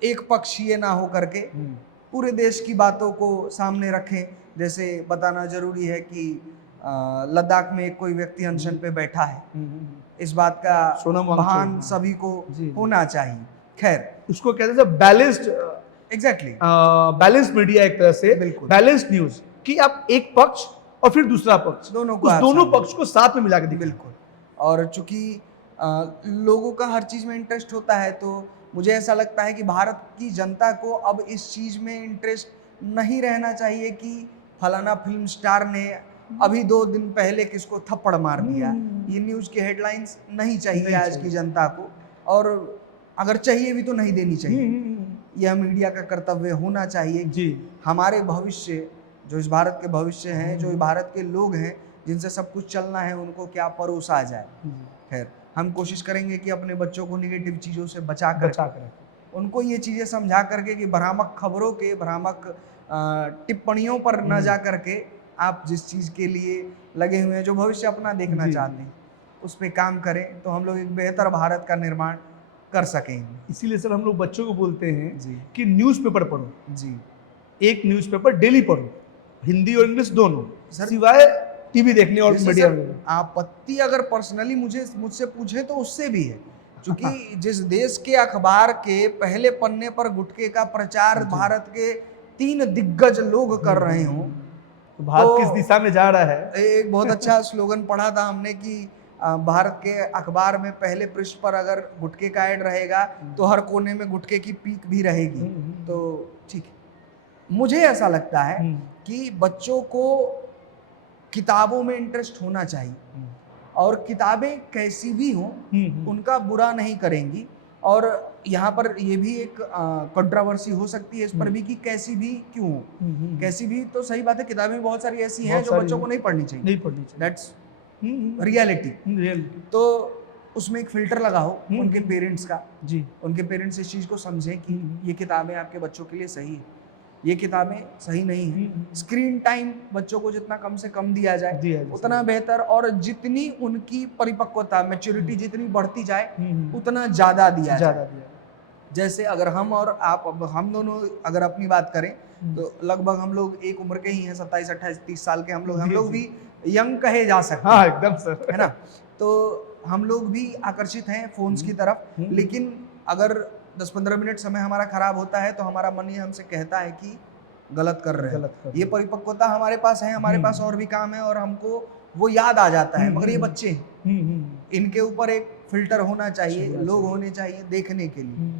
एक पक्ष ये ना हो करके पूरे देश की बातों को सामने रखें। जैसे बताना जरूरी है कि लद्दाख में कोई व्यक्ति अनशन पे बैठा है, इस बात का भान सभी को होना चाहिए। खैर, उसको कहते हैं बैलेंस्ड, एग्जैक्टली बैलेंस्ड मीडिया, एक तरह से बैलेंस्ड न्यूज, कि आप एक पक्ष और फिर दूसरा पक्ष, दोनों पक्ष को साथ में मिला के दिखाएं। बिल्कुल। और चूंकि लोगों का हर चीज में इंटरेस्ट होता है, तो मुझे ऐसा लगता है कि भारत की जनता को अब इस चीज में इंटरेस्ट नहीं रहना चाहिए कि फलाना फिल्म स्टार ने अभी 2 दिन पहले किसको थप्पड़ मार दिया। ये न्यूज की हेडलाइंस नहीं चाहिए आज की जनता को, और अगर चाहिए भी तो नहीं देनी चाहिए। यह मीडिया का कर्तव्य होना चाहिए कि हमारे भविष्य जो इस भारत के भविष्य हैं, जो भारत के लोग हैं, जिनसे सब कुछ चलना है, उनको क्या परोसा जाए। खैर, हम कोशिश करेंगे कि अपने बच्चों को निगेटिव चीज़ों से बचा कर उनको ये चीज़ें समझा करके कि भ्रामक खबरों के, भ्रामक टिप्पणियों पर न जा करके आप जिस चीज़ के लिए लगे हुए हैं, जो भविष्य अपना देखना चाहते हैं, उस पर काम करें, तो हम लोग एक बेहतर भारत का निर्माण कर सकेंगे। इसीलिए सर हम लोग बच्चों को बोलते हैं जी कि न्यूज़पेपर पढ़ो, जी एक न्यूज़पेपर डेली पढ़ो, हिंदी और इंग्लिश दोनों, सर, सिवाय टीवी देखने और जैसे मीडिया सर, में। आपत्ति अगर पर्सनली मुझसे पूछे तो उससे भी है, क्योंकि जिस देश के अखबार के पहले पन्ने पर गुटखे का प्रचार भारत के 3 दिग्गज लोग कर रहे हों, तो भारत तो किस दिशा में जा रहा है। एक बहुत अच्छा स्लोगन पढ़ा था हमने कि भारत के अखबार में पहले पृष्ठ पर अगर गुटखे का ऐड रहेगा तो हर कोने में गुटखे की पीक भी रहेगी। तो ठीक है, मुझे ऐसा लगता है कि बच्चों को किताबों में इंटरेस्ट होना चाहिए, और किताबें कैसी भी हों उनका बुरा नहीं करेंगी। और यहाँ पर ये भी एक कंट्रोवर्सी हो सकती है इस पर भी कि कैसी भी क्यों हो, कैसी भी तो सही बात है, किताबें बहुत सारी ऐसी हैं जो बच्चों को नहीं पढ़नी चाहिए, दैट्स रियलिटी। तो उसमें एक फिल्टर लगाओ उनके पेरेंट्स का, जी, उनके पेरेंट्स इस चीज़ को समझें कि ये किताबें आपके बच्चों के लिए सही है, ये किताबें सही नहीं है। स्क्रीन टाइम बच्चों को जितना कम से कम दिया जाए उतना बेहतर, और जितनी उनकी परिपक्वता, मैच्योरिटी जितनी बढ़ती जाए उतना ज़्यादा दिया जाए। जैसे अगर हम और आप, अब हम दोनों अगर अपनी बात करें तो लगभग हम लोग एक उम्र के ही हैं, 27, 28, 30 साल के हम लोग भी यंग कहे जा सकते हैं। हाँ एकदम सर, है ना। तो हम लोग भी आकर्षित हैं फोन्स की तरफ, लेकिन अगर 10-15 मिनट समय हमारा खराब होता है तो हमारा मन ये हमसे कहता है कि गलत कर रहे हैं। ये परिपक्वता हमारे पास है, हमारे पास और भी काम है, और हमको वो याद आ जाता है। मगर ये बच्चे हैं, इनके ऊपर एक फिल्टर होना चाहिए, लोग होने चाहिए देखने के लिए।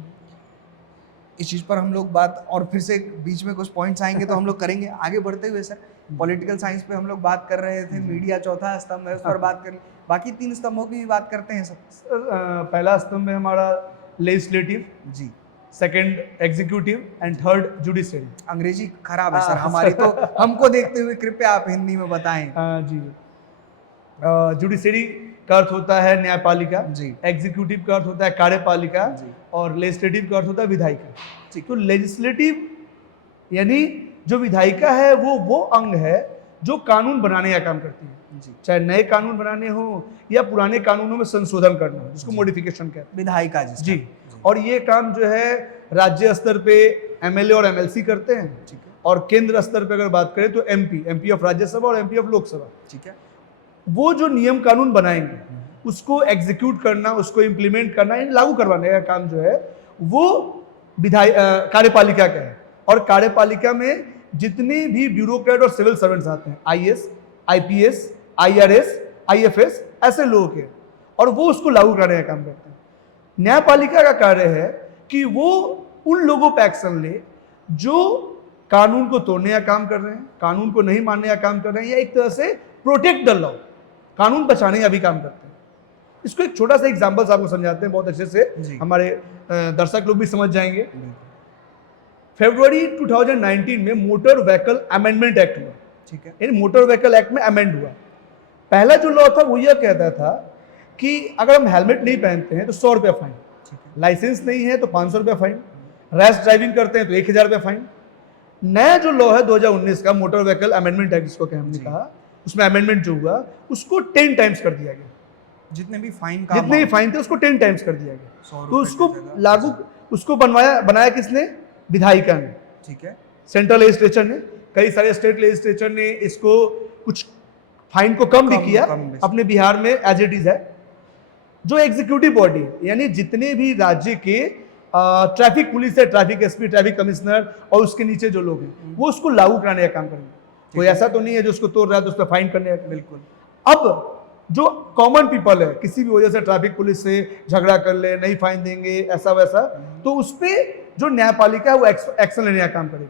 इस चीज़ पर हम लोग बात, और फिर से बीच में कुछ पॉइंट्स आएंगे तो हम लोग करेंगे। आगे बढ़ते हुए सर, पॉलिटिकल साइंस पे हम लोग बात कर रहे थे, मीडिया चौथा स्तंभ है, उस पर बात कर, बाकी 3 स्तंभों की भी बात करते हैं सर। पहला स्तंभ है हमारा लेजिस्लेटिव, जी, second executive and third judiciary. अंग्रेजी खराब है सर हमारी, तो हमको देखते हुए कृपया आप हिंदी में बताएं। जी, जुडिशरी का अर्थ होता है न्यायपालिका, जी, एग्जीक्यूटिव का अर्थ होता है कार्यपालिका, जी, और लेजिस्लेटिव का अर्थ होता है विधायिका। तो लेजिस्लेटिव यानी जो विधायिका है वो अंग है जो कानून बनाने का काम करती है, जी, चाहे नए कानून बनाने हो या पुराने कानूनों में संशोधन करना हो, जिसको मॉडिफिकेशन कहते हैं, विधायिका जी। और ये काम जो है राज्य स्तर पे एमएलए और एमएलसी करते हैं, ठीक है, और केंद्र स्तर पे अगर बात करें तो एमपी ऑफ राज्यसभा और एमपी ऑफ लोकसभा, ठीक है। वो जो नियम कानून बनाएंगे उसको एग्जीक्यूट करना, उसको इम्प्लीमेंट करना, लागू करवाने का काम जो है वो कार्यपालिका का है। और कार्यपालिका में जितने भी ब्यूरोक्रेट और सिविल सर्वेंट्स आते हैं, आईएएस, आईपीएस, आईआरएस, आईएफएस, ऐसे लोग हैं, और वो उसको लागू करने का काम करते हैं। न्यायपालिका का कार्य है कि वो उन लोगों पर एक्शन ले जो कानून को तोड़ने का काम कर रहे हैं, कानून को नहीं मानने का काम कर रहे हैं, या एक तरह से प्रोटेक्ट द लॉ, कानून बचाने का भी काम करते हैं। इसको एक छोटा सा एग्जांपल आपको समझाते हैं बहुत अच्छे से, हमारे दर्शक लोग भी समझ जाएंगे। फरवरी 2019 में मोटर व्हीकल अमेंडमेंट एक्ट हुआ, ठीक है, यानी मोटर व्हीकल एक्ट में अमेंड हुआ। पहला जो लॉ था वो यह कहता था कि अगर हम हेलमेट नहीं पहनते हैं तो 100 रुपया फाइन, लाइसेंस नहीं है तो 500 रुपया फाइन, रैश ड्राइविंग करते हैं तो 1000 रुपया फाइन। नया जो लॉ है 2019 का मोटर व्हीकल अमेंडमेंट एक्ट जिसको हमने कहा, उसमें अमेंडमेंट जो हुआ उसको 10 टाइम्स कर दिया गया, जितने भी फाइन थे उसको 10 टाइम्स कर दिया गया। तो उसको लागू, उसको बनाया किसने? विधायिका ने, ठीक है, सेंट्रल लेजिस्लेचर ने। कई सारे स्टेट लेजिस्लेचर ने इसको कुछ फाइन को कम भी किया, अपने बिहार में एज इट इज है। जो एग्जीक्यूटिव बॉडी है, यानी जितने भी राज्य के ट्रैफिक पुलिस है, ट्रैफिक एसपी, ट्रैफिक कमिश्नर और उसके नीचे जो लोग हैं, वो उसको लागू कराने का काम करेंगे। कोई ऐसा तो नहीं है जो उसको तोड़ रहा है तो उस पर फाइन करने का। बिल्कुल। अब जो कॉमन पीपल है, किसी भी वजह से ट्रैफिक पुलिस से झगड़ा कर ले, नहीं फाइन देंगे, ऐसा वैसा, तो उस पर जो न्यायपालिका है वो एक्शन लेने का काम करेगी।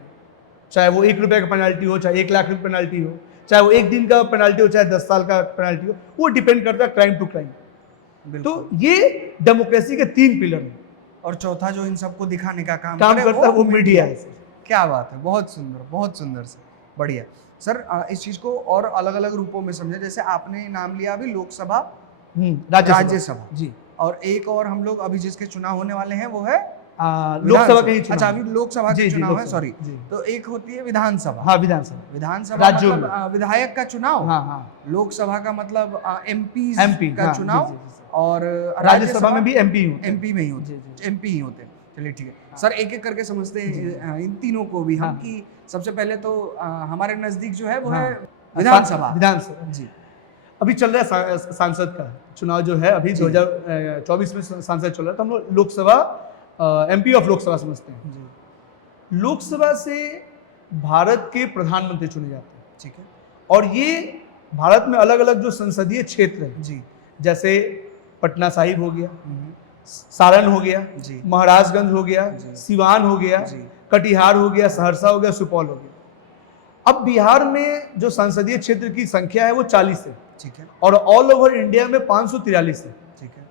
चाहे वो 1 रुपये का पेनाल्टी हो, चाहे 1 लाख रुपये पेनाल्टी हो, चाहे वो 1 दिन का पेनाल्टी हो, चाहे 10 साल का पेनाल्टी हो, वो डिपेंड करता है क्राइम टू क्राइम। तो ये डेमोक्रेसी के 3 पिलर हैं। और चौथा जो इन सबको दिखाने का काम करता है वो मीडिया है। क्या बात है, बहुत सुंदर से, बढ़िया। सर इस चीज को और अलग अलग रूपों में समझे, जैसे आपने नाम लिया अभी लोकसभा, राज्यसभा जी। और एक और हम लोग अभी जिसके चुनाव होने वाले हैं वो है लोकसभा के ही चुनाव। अच्छा, अभी लोकसभा जी, के जी, चुनाव है, लोकसभा, सॉरी। जी। तो एक होती है विधानसभा। हाँ, विधानसभा। विधानसभा राज्यों मतलब में। विधायक का चुनाव। हाँ, हाँ। लोकसभा का मतलब एमपी MP, का हाँ, चुनाव। जी, जी, जी। और राज्यसभा में भी MP ही होते हैं। एमपी में ही जी, होते जी। एमपी ही होते हैं। चलिए ठीक है सर, एक एक करके समझते हैं इन तीनों को भी हम हाँ। कि सबसे पहले तो हमारे नजदीक जो है वो हाँ। है विधानसभा। विधानसभा जी अभी चल रहा है सांसद का चुनाव जो है, अभी जी। 2024 में सांसद चल रहा है, तो हम लोग लोकसभा MP ऑफ लोकसभा समझते हैं। जी लोकसभा से भारत के प्रधानमंत्री चुने जाते हैं, ठीक है और ये भारत में अलग अलग जो संसदीय क्षेत्र है, जी। जैसे पटना साहिब हो गया, हम्म, सारण हो गया, जी। महाराजगंज हो गया, जी। सिवान हो गया, जी। कटिहार हो गया, सहरसा हो गया, सुपौल हो गया। अब बिहार में जो संसदीय क्षेत्र की संख्या है वो 40 है, ठीक है और ऑल ओवर इंडिया में 543 है, ठीक है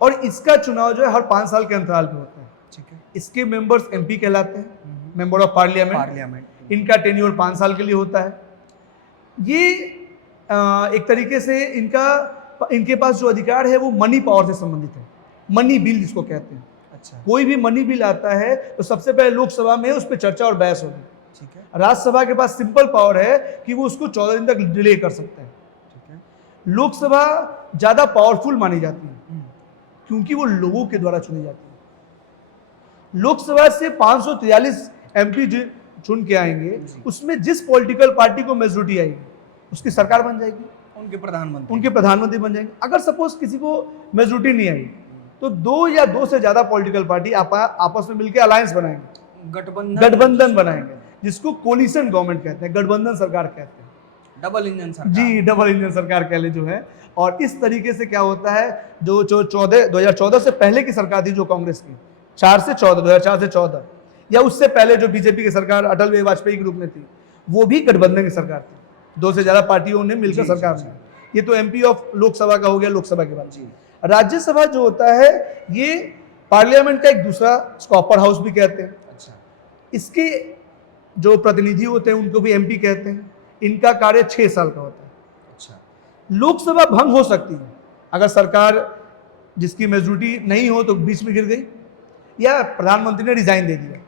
और इसका चुनाव जो है हर 5 साल के अंतराल पे होता है। ठीक है। इसके मेंबर्स MP कहलाते हैं, मेंबर ऑफ पार्लियामेंट। पार्लियामेंट। इनका टेन्योर 5 साल के लिए होता है। ये एक तरीके से इनके पास जो अधिकार है वो मनी पावर से संबंधित है, मनी बिल जिसको कहते हैं। अच्छा, कोई भी मनी बिल आता है तो सबसे पहले लोकसभा में उस पर चर्चा और बहस होगी। ठीक है राज्यसभा के पास सिंपल पावर है कि वो उसको 14 दिन तक डिले कर सकता है। ठीक है। लोकसभा ज्यादा पावरफुल मानी जाती है क्योंकि वो लोगों के द्वारा चुनी जाती है। लोकसभा से 543 MP चुन के आएंगे, उसमें जिस पॉलिटिकल पार्टी को मेजोरिटी आएगी उसकी सरकार बन जाएगी, उनके प्रधानमंत्री उनके प्रधानमंत्री बन जाएंगे। अगर सपोज किसी को मेजोरिटी नहीं आई तो 2 या 2 से ज्यादा पॉलिटिकल पार्टी आपस में मिलकर अलायंस बनाएंगे, गठबंधन बनाएंगे, जिसको कोलिशन गवर्नमेंट कहते हैं, गठबंधन सरकार कहते हैं। डबल इंजन सरकार। जी, डबल इंजन सरकार कह ले जो है। और इस तरीके से क्या होता है, जो 2014 से पहले की सरकार थी जो कांग्रेस की, 2004 से 14, या उससे पहले जो बीजेपी की सरकार अटल बिहारी वाजपेयी के रूप में थी, वो भी गठबंधन की सरकार थी, 2 से ज्यादा पार्टियों ने मिलकर सरकार बनाई। ये तो MP ऑफ लोकसभा का हो गया लोकसभा के बाद। राज्यसभा जो होता है ये पार्लियामेंट का एक दूसरा, इसको अपर हाउस भी कहते हैं। अच्छा, इसके जो प्रतिनिधि होते हैं उनको भी MP कहते हैं। इनका कार्य 6 साल का होता है। अच्छा, लोकसभा भंग हो सकती है अगर सरकार जिसकी मेजोरिटी नहीं हो तो बीच में गिर गई, या प्रधानमंत्री ने रिजाइन दे दिया।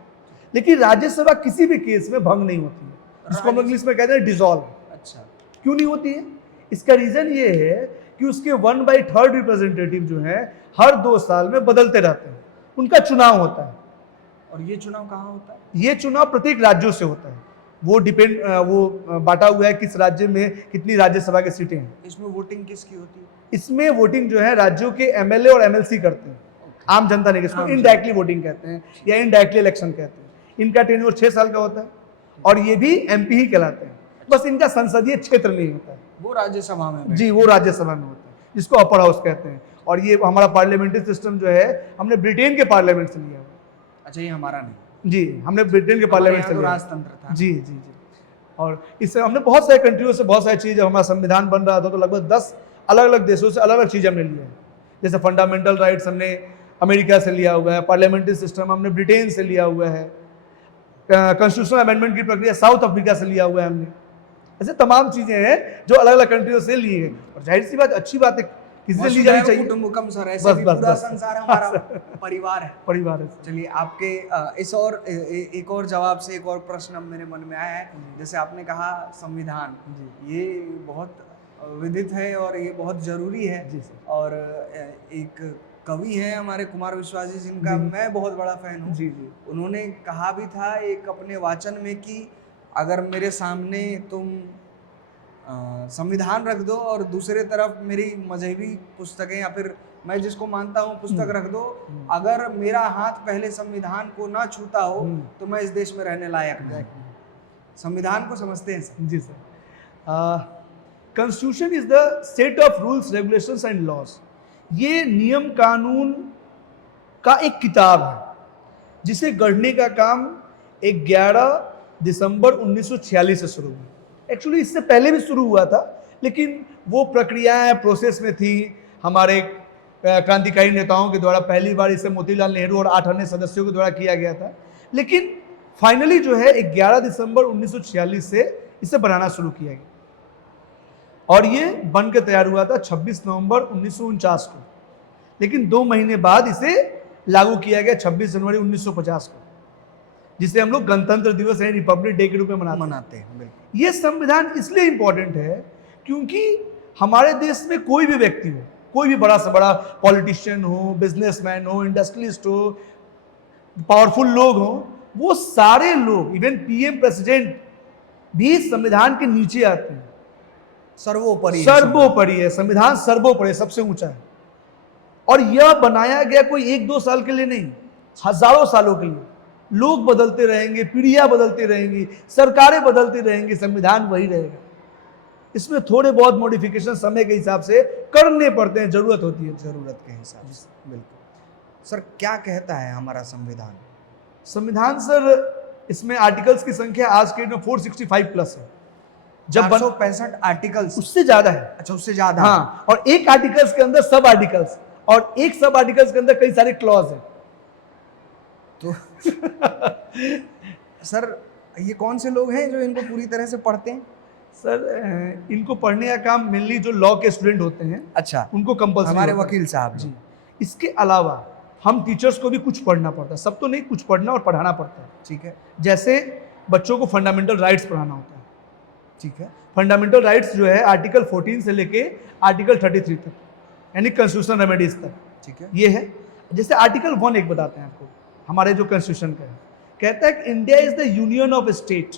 लेकिन राज्यसभा किसी भी केस में भंग नहीं होती है, जिसको हम इंग्लिश में कहते हैं डिसॉल्व। अच्छा, क्यों नहीं होती है? इसका रीजन ये है कि उसके 1/3 रिप्रेजेंटेटिव जो है हर 2 साल में बदलते रहते हैं, उनका चुनाव होता है। और ये चुनाव कहाँ होता है? ये चुनाव प्रत्येक राज्यों से होता है। वो बांटा हुआ है किस राज्य में कितनी राज्यसभा की सीटें हैं। इसमें वोटिंग किसकी होती है? इसमें वोटिंग जो है राज्यों के MLA और MLC करते हैं, आम जनता नहीं। इसको इनडायरेक्टली वोटिंग कहते हैं या इनडायरेक्टली इलेक्शन कहते हैं। इनका टेन्योर 6 साल का होता है और ये भी MP ही कहलाते हैं, बस इनका संसदीय क्षेत्र नहीं होता है। वो राज्यसभा में जी, वो राज्यसभा में होता है, जिसको अपर हाउस कहते हैं। और ये हमारा पार्लियामेंट्री सिस्टम जो है हमने ब्रिटेन के पार्लियामेंट से लिया हुआ। अच्छा, ये हमारा नहीं, जी, हमने ब्रिटेन के पार्लियामेंट से लिया। राजतंत्र था। जी जी जी। और इससे हमने बहुत सारे कंट्रियों से बहुत सारी चीज़, हमारा संविधान बन रहा था तो लगभग 10 अलग अलग देशों से अलग अलग चीज़ हमने लिया है। जैसे फंडामेंटल राइट्स हमने अमेरिका से लिया हुआ है, पार्लियामेंट्री सिस्टम हमने ब्रिटेन से लिया हुआ है, कॉन्स्टिट्यूशनल अमेंडमेंट की प्रक्रिया साउथ अफ्रीका से लिया हुआ है हमने। ऐसे तमाम चीज़ें हैं जो अलग अलग कंट्रियों से ली है। और जाहिर सी बात, अच्छी बात है, किसी से ली जानी चाहिए। कुटुंबकम सर, ऐसे भी पूरा संसार हमारा परिवार है। परिवार है। चलिए, आपके इस और एक और जवाब से एक और प्रश्न अब मेरे मन में आया है। जैसे आपने कहा संविधान, ये बहुत विदित है और ये बहुत जरूरी है। जी सर। और एक कवि है हमारे कुमार विश्वास जी, जिनका मैं बहुत बड़ा फैन हूँ। जी जी। उन्होंने कहा भी था एक अपने वाचन में कि अगर मेरे सामने तुम संविधान रख दो और दूसरे तरफ मेरी मजहबी पुस्तकें या फिर मैं जिसको मानता हूँ पुस्तक रख दो, अगर मेरा हाथ पहले संविधान को ना छूता हो तो मैं इस देश में रहने लायक नहीं। संविधान को समझते हैं सर? जी sir. Constitution is the set of rules, regulations and laws. ये नियम कानून का एक किताब है जिसे गढ़ने का काम 11 दिसंबर 1946 से शुरू हुआ। एक्चुअली इससे पहले भी शुरू हुआ था, लेकिन वो प्रक्रियाएं प्रोसेस में थी। हमारे क्रांतिकारी नेताओं के द्वारा पहली बार इसे मोतीलाल नेहरू और 8 अन्य सदस्यों के द्वारा किया गया था। लेकिन फाइनली जो है 11 दिसंबर 1946 से इसे बनाना शुरू किया गया और ये बन के तैयार हुआ था 26 नवंबर 1949 को, लेकिन 2 महीने बाद इसे लागू किया गया 26 जनवरी 1950 को, जिसे हम लोग गणतंत्र दिवस यानी रिपब्लिक डे के रूप में मनाते हैं। बिल्कुल। ये संविधान इसलिए इंपॉर्टेंट है क्योंकि हमारे देश में कोई भी व्यक्ति हो, कोई भी बड़ा से बड़ा पॉलिटिशियन हो, बिजनेसमैन हो, इंडस्ट्रियलिस्ट हो, पावरफुल लोग हो, वो सारे लोग, इवन पीएम प्रेसिडेंट भी संविधान के नीचे आते हैं। सर्वोपरि है संविधान, सर्वोपरि है, सबसे ऊंचा है। और यह बनाया गया कोई 1-2 साल के लिए नहीं, हजारों सालों के लिए। लोग बदलते रहेंगे, पीढ़ियां बदलती रहेंगी, सरकारें बदलती रहेंगी, संविधान वही रहेगा। इसमें थोड़े बहुत मॉडिफिकेशन समय के हिसाब से करने पड़ते हैं, जरूरत होती है, जरूरत के हिसाब से। बिल्कुल। सर क्या कहता है हमारा संविधान? संविधान सर, इसमें आर्टिकल्स की संख्या आज के डेट में 465 प्लस है। जब 465 आर्टिकल्स, उससे ज्यादा है। अच्छा, उससे ज्यादा। हाँ, और एक आर्टिकल्स के अंदर सब आर्टिकल्स, और एक सब आर्टिकल्स के अंदर कई सारे क्लॉज है। तो सर ये कौन से लोग हैं जो इनको पूरी तरह से पढ़ते हैं? सर इनको पढ़ने का काम मेनली जो लॉ के स्टूडेंट होते हैं, अच्छा, उनको कंपल्सरी, हमारे वकील साहब जी। इसके अलावा हम टीचर्स को भी कुछ पढ़ना पड़ता है, सब तो नहीं, कुछ पढ़ना और पढ़ाना पड़ता है। ठीक है। जैसे बच्चों को फंडामेंटल राइट्स पढ़ाना होता है। ठीक है। फंडामेंटल राइट्स जो है आर्टिकल 14 से लेके आर्टिकल 33 तक, यानी कॉन्स्टिट्यूशन रेमेडीज तक। ठीक है। ये है। जैसे आर्टिकल 1 एक बताते हैं आपको, हमारे जो कॉन्स्टिट्यूशन का है, कहता है कि India is the union of state,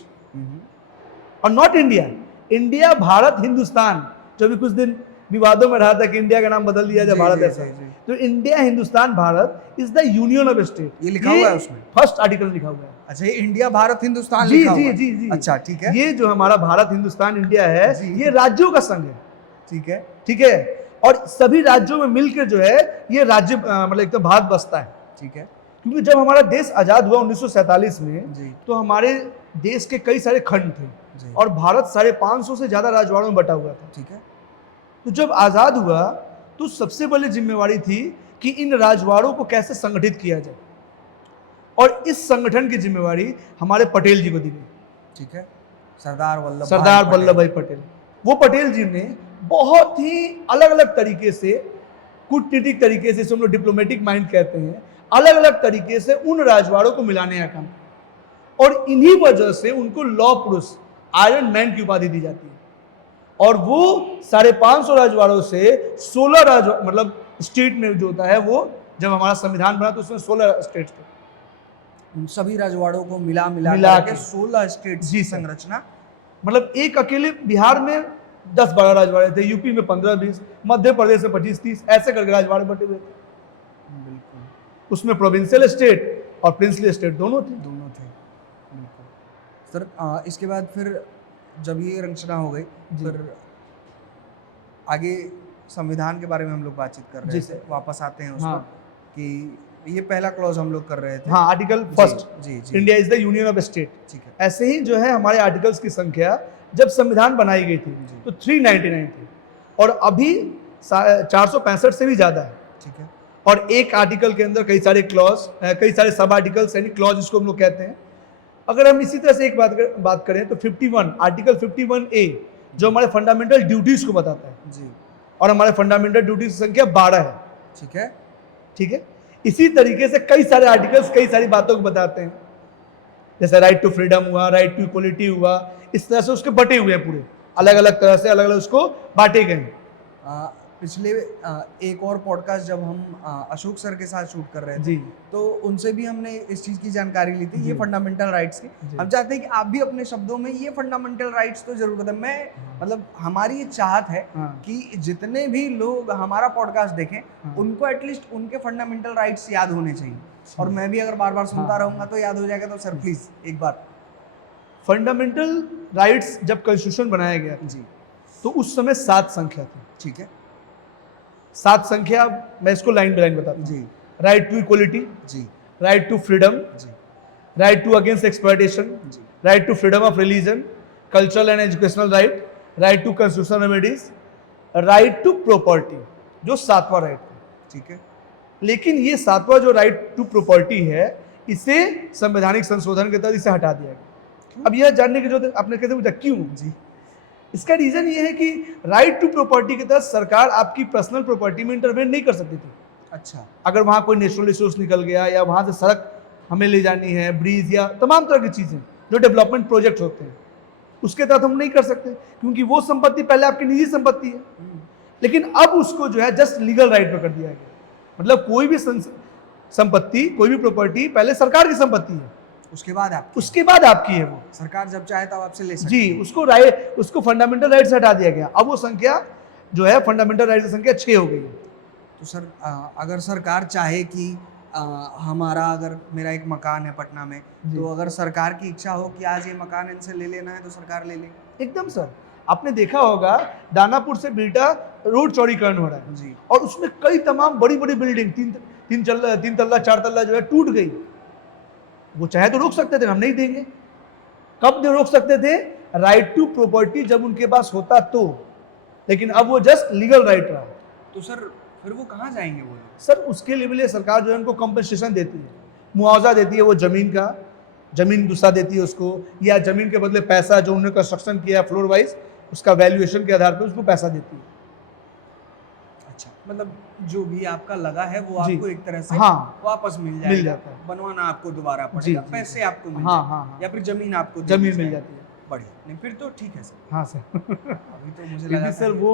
और not India, India, Bharat, Hindustan. जो भी कुछ दिन विवादों में रहा था कि इंडिया का नाम बदल दिया जाए, भारत ऐसा, तो India, Hindustan, Bharat is the union of state. ये लिखा हुआ है उसमें, फर्स्ट आर्टिकल लिखा हुआ है। अच्छा, ये इंडिया, भारत, हिंदुस्तान जी लिखा हुआ जी है। जी जी। अच्छा, ठीक है। ये जो हमारा भारत, हिंदुस्तान, इंडिया है, ये राज्यों का संघ है। ठीक है। ठीक है। और सभी राज्यों में मिलकर जो है ये राज्य मतलब एकदम भारत बसता है। ठीक है। क्योंकि जब हमारा देश आजाद हुआ 1947 में जी। तो हमारे देश के कई सारे खंड थे जी। और भारत 550 से ज्यादा राजवाड़ों में बटा हुआ था। ठीक है। तो जब आजाद हुआ तो सबसे पहले जिम्मेवारी थी कि इन राजवाड़ों को कैसे संगठित किया जाए, और इस संगठन की जिम्मेवारी हमारे पटेल जी को दी गई। ठीक है। सरदार वल्लभ भाई पटेल। वो पटेल जी ने बहुत ही अलग अलग तरीके से, कूटनीतिक तरीके से, हम लोग डिप्लोमेटिक माइंड कहते हैं, अलग अलग तरीके से उन राजवाड़ों को मिलाने का काम, और इन्हीं वजह से उनको लौह पुरुष, आयरन मैन की उपाधि दी जाती है। और वो 550 राजवाड़ों से 16 मतलब स्टेट में जो होता है, वो जब हमारा संविधान बना तो उसमें 16 स्टेट थे। उन सभी राजवाड़ों को मिला के 16 स्टेट जी की संरचना। मतलब एक अकेले बिहार में 10-12 राजवाड़े थे, यूपी में 15-20, मध्य प्रदेश में 25-30, ऐसे करके राजवाड़े बटे हुए थे। बिल्कुल। उसमें प्रोविंशियल स्टेट और प्रिंसली स्टेट दोनों थे। बिल्कुल। सर इसके बाद फिर जब ये रचना हो गई, फिर आगे संविधान के बारे में हम लोग बातचीत कर रहे थे, वापस आते हैं उस पर कि ये पहला क्लॉज हम लोग कर रहे थे। हाँ, आर्टिकल फर्स्ट, जी जी। India is the union of state. ठीक है। ऐसे ही जो है हमारे आर्टिकल्स की संख्या जब संविधान बनाई गई थी तो 399 थी, और अभी 465 से भी ज्यादा है। ठीक है। और एक आर्टिकल के अंदर कई सारे क्लॉज, कई सारे सब आर्टिकल्स, यानी क्लॉज इसको हम लोग कहते हैं। अगर हम इसी तरह से एक बात करें तो 51, आर्टिकल 51A जो हमारे फंडामेंटल ड्यूटीज को बताता है जी, और हमारे फंडामेंटल ड्यूटीज की संख्या 12 है। ठीक है। ठीक है। इसी तरीके से कई सारे आर्टिकल्स कई सारी बातों को बताते हैं, जैसे राइट टू फ्रीडम हुआ, राइट टू इक्वलिटी हुआ, इस तरह से उसके बटे हुए हैं, पूरे अलग अलग तरह से अलग अलग उसको बांटे गए हैं। पिछले एक और पॉडकास्ट जब हम अशोक सर के साथ शूट कर रहे थे जी, तो उनसे भी हमने इस चीज़ की जानकारी ली थी, ये फंडामेंटल राइट्स की। हम चाहते हैं कि आप भी अपने शब्दों में ये फंडामेंटल राइट्स तो जरूर बताएं। मैं मतलब हमारी ये चाहत है कि जितने भी लोग हमारा पॉडकास्ट देखें उनको एटलीस्ट उनके फंडामेंटल राइट्स याद होने चाहिए, और मैं भी अगर बार बार सुनता रहूंगा तो याद हो जाएगा। तो सर प्लीज एक बार। फंडामेंटल राइट्स जब कॉन्स्टिट्यूशन बनाया गया जी, तो उस समय 7 संख्या थी। ठीक है। 7 संख्या, मैं इसको लाइन बाय लाइन बताता हूँ। जी राइट टू इक्वलिटी, जी, राइट टू फ्रीडम, जी, राइट टू अगेंस्ट एक्सप्लॉयटेशन, जी, right to freedom of religion, cultural and educational right, right to constitutional remedies, right to property, जो 7वां राइट है। ठीक है। लेकिन ये 7वां जो राइट टू प्रॉपर्टी है, इसे संवैधानिक संशोधन के तहत इसे हटा दिया गया। अब यह जानने की जरूरत है, आपने कैसे पूछा क्यों जी। इसका रीजन ये है कि राइट टू प्रॉपर्टी के तहत सरकार आपकी पर्सनल प्रॉपर्टी में इंटरवेन नहीं कर सकती थी। अच्छा। अगर वहां कोई नेचुरल रिसोर्स निकल गया या वहां से सड़क हमें ले जानी है, ब्रिज या तमाम तरह की चीजें जो डेवलपमेंट प्रोजेक्ट होते हैं, उसके तहत हम नहीं कर सकते क्योंकि वो संपत्ति पहले आपकी निजी संपत्ति है। लेकिन अब उसको जो है जस्ट लीगल राइट पर कर दिया गया। मतलब कोई भी संपत्ति, कोई भी प्रॉपर्टी पहले सरकार की संपत्ति है, उसके बाद आपकी है। वो सरकार जब चाहे तब आपसे ले सकती जी, है। उसको फंडामेंटल राइट से हटा दिया गया। अब वो संख्या जो है फंडामेंटल राइट की संख्या 6 हो गई है। तो सर अगर सरकार चाहे कि अगर मेरा एक मकान है पटना में, तो अगर सरकार की इच्छा हो कि आज ये मकान इनसे ले लेना है तो सरकार ले ले? एकदम सर, आपने देखा होगा दानापुर से बिल्टा रोड चौड़ीकरण हो रहा है जी। और उसमें कई तमाम बड़ी बड़ी बिल्डिंग 3 तल्ला 4 तल्ला जो है टूट गई। वो चाहे तो रोक सकते थे, हम नहीं देंगे। कब जो रोक सकते थे? राइट टू प्रॉपर्टी जब उनके पास होता तो। लेकिन अब वो जस्ट लीगल राइट रहा। तो सर फिर वो कहाँ जाएंगे वो लोग? सर उसके लिए सरकार जो है उनको कंपनसेशन देती है, मुआवजा देती है। वो जमीन दूसरा देती है उसको, या जमीन के बदले पैसा जो उन्होंने कंस्ट्रक्शन किया फ्लोर वाइज उसका वैल्यूएशन के आधार पर उसको पैसा देती है। अच्छा, मतलब जो भी आपका लगा है वो आपको एक तरह से हाँ, वापस मिल जाता है। बनवाना आपको दोबारा पड़ेगा, पैसे आपको मिल हाँ, या फिर जमीन आपको मिल जाती है। बढ़िया, नहीं फिर तो ठीक है सर। हाँ सर। अभी तो मुझे लगा सर वो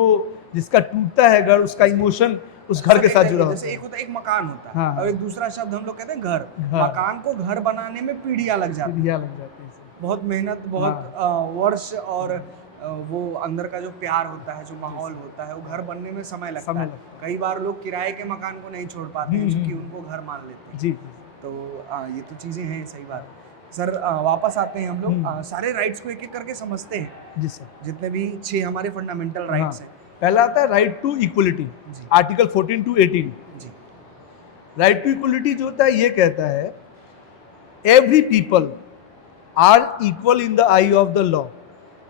जिसका टूटता है घर, उसका इमोशन उस घर के साथ जुड़ा होता है। जैसे एक होता है एक मकान होता है, हाँ, और एक दूसरा शब्द हम लोग कहते हैं घर। मकान को घर बनाने में पीढ़ियां लग जाती है, बहुत मेहनत, बहुत वर्ष, और वो अंदर का जो प्यार होता है, जो माहौल होता है, वो घर बनने में समय लगता है। कई बार लोग किराए के मकान को नहीं छोड़ पाते हैं क्योंकि उनको घर मान लेते हैं। जी। तो ये तो चीजें हैं, सही बात। सर वापस आते हैं हम लोग, सारे राइट्स को एक एक करके समझते हैं। जी सर। जितने भी 6 हमारे फंडामेंटल राइट्स हैं। पहला आता है right to equality, article 14 to 18। जी। राइट टू इक्वलिटी जो होता है ये कहता है every people are equal in the eye of the law,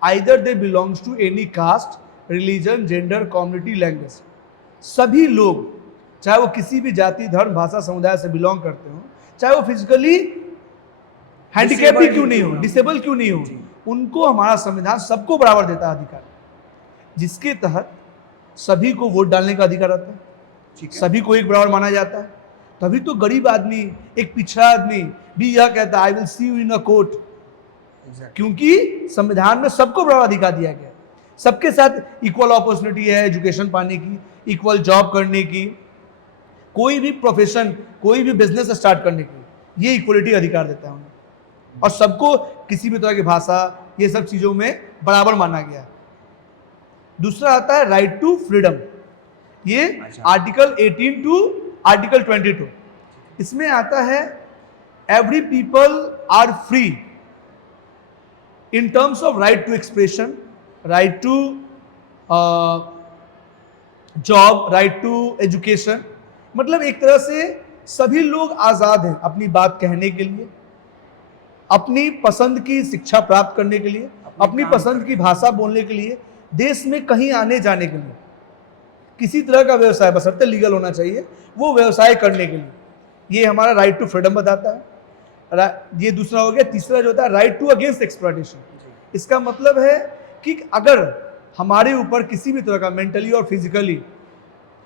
either they belongs to any caste, religion, gender, community, language. सभी लोग, चाहे वो किसी भी जाति, धर्म, भाषा, समुदाय से बिलोंग करते हो, चाहे वो फिजिकली हैंडीकैप भी क्यों नहीं हो, डिसेबल क्यों नहीं हो, उनको हमारा संविधान सबको बराबर देता है अधिकार, जिसके तहत सभी को वोट डालने का अधिकार रहता है, सभी को एक बराबर माना जाता है। तभी तो गरीब आदमी, एक पिछड़ा आदमी भी यह कहता है I will see you in a court, क्योंकि संविधान में सबको बराबर अधिकार दिया गया। सबके साथ इक्वल अपॉर्चुनिटी है एजुकेशन पाने की, इक्वल जॉब करने की, कोई भी प्रोफेशन, कोई भी बिजनेस स्टार्ट करने की, ये इक्वलिटी अधिकार देता है उन्हें। और सबको किसी भी तरह की भाषा, ये सब चीजों में बराबर माना गया। दूसरा आता है राइट टू फ्रीडम, ये आर्टिकल 18 to आर्टिकल 22। इसमें आता है every people are free in terms of right to expression, right to job, right to education. मतलब एक तरह से सभी लोग आजाद हैं अपनी बात कहने के लिए, अपनी पसंद की शिक्षा प्राप्त करने के लिए, अपनी पसंद की भाषा बोलने के लिए, देश में कहीं आने जाने के लिए, किसी तरह का व्यवसाय बशर्ते लीगल होना चाहिए, वो व्यवसाय करने के लिए। ये हमारा राइट टू फ्रीडम बताता है। ये दूसरा हो गया। तीसरा जो होता है राइट टू अगेंस्ट एक्सप्लॉयटेशन। इसका मतलब है कि अगर हमारे ऊपर किसी भी तरह का मेंटली और फिजिकली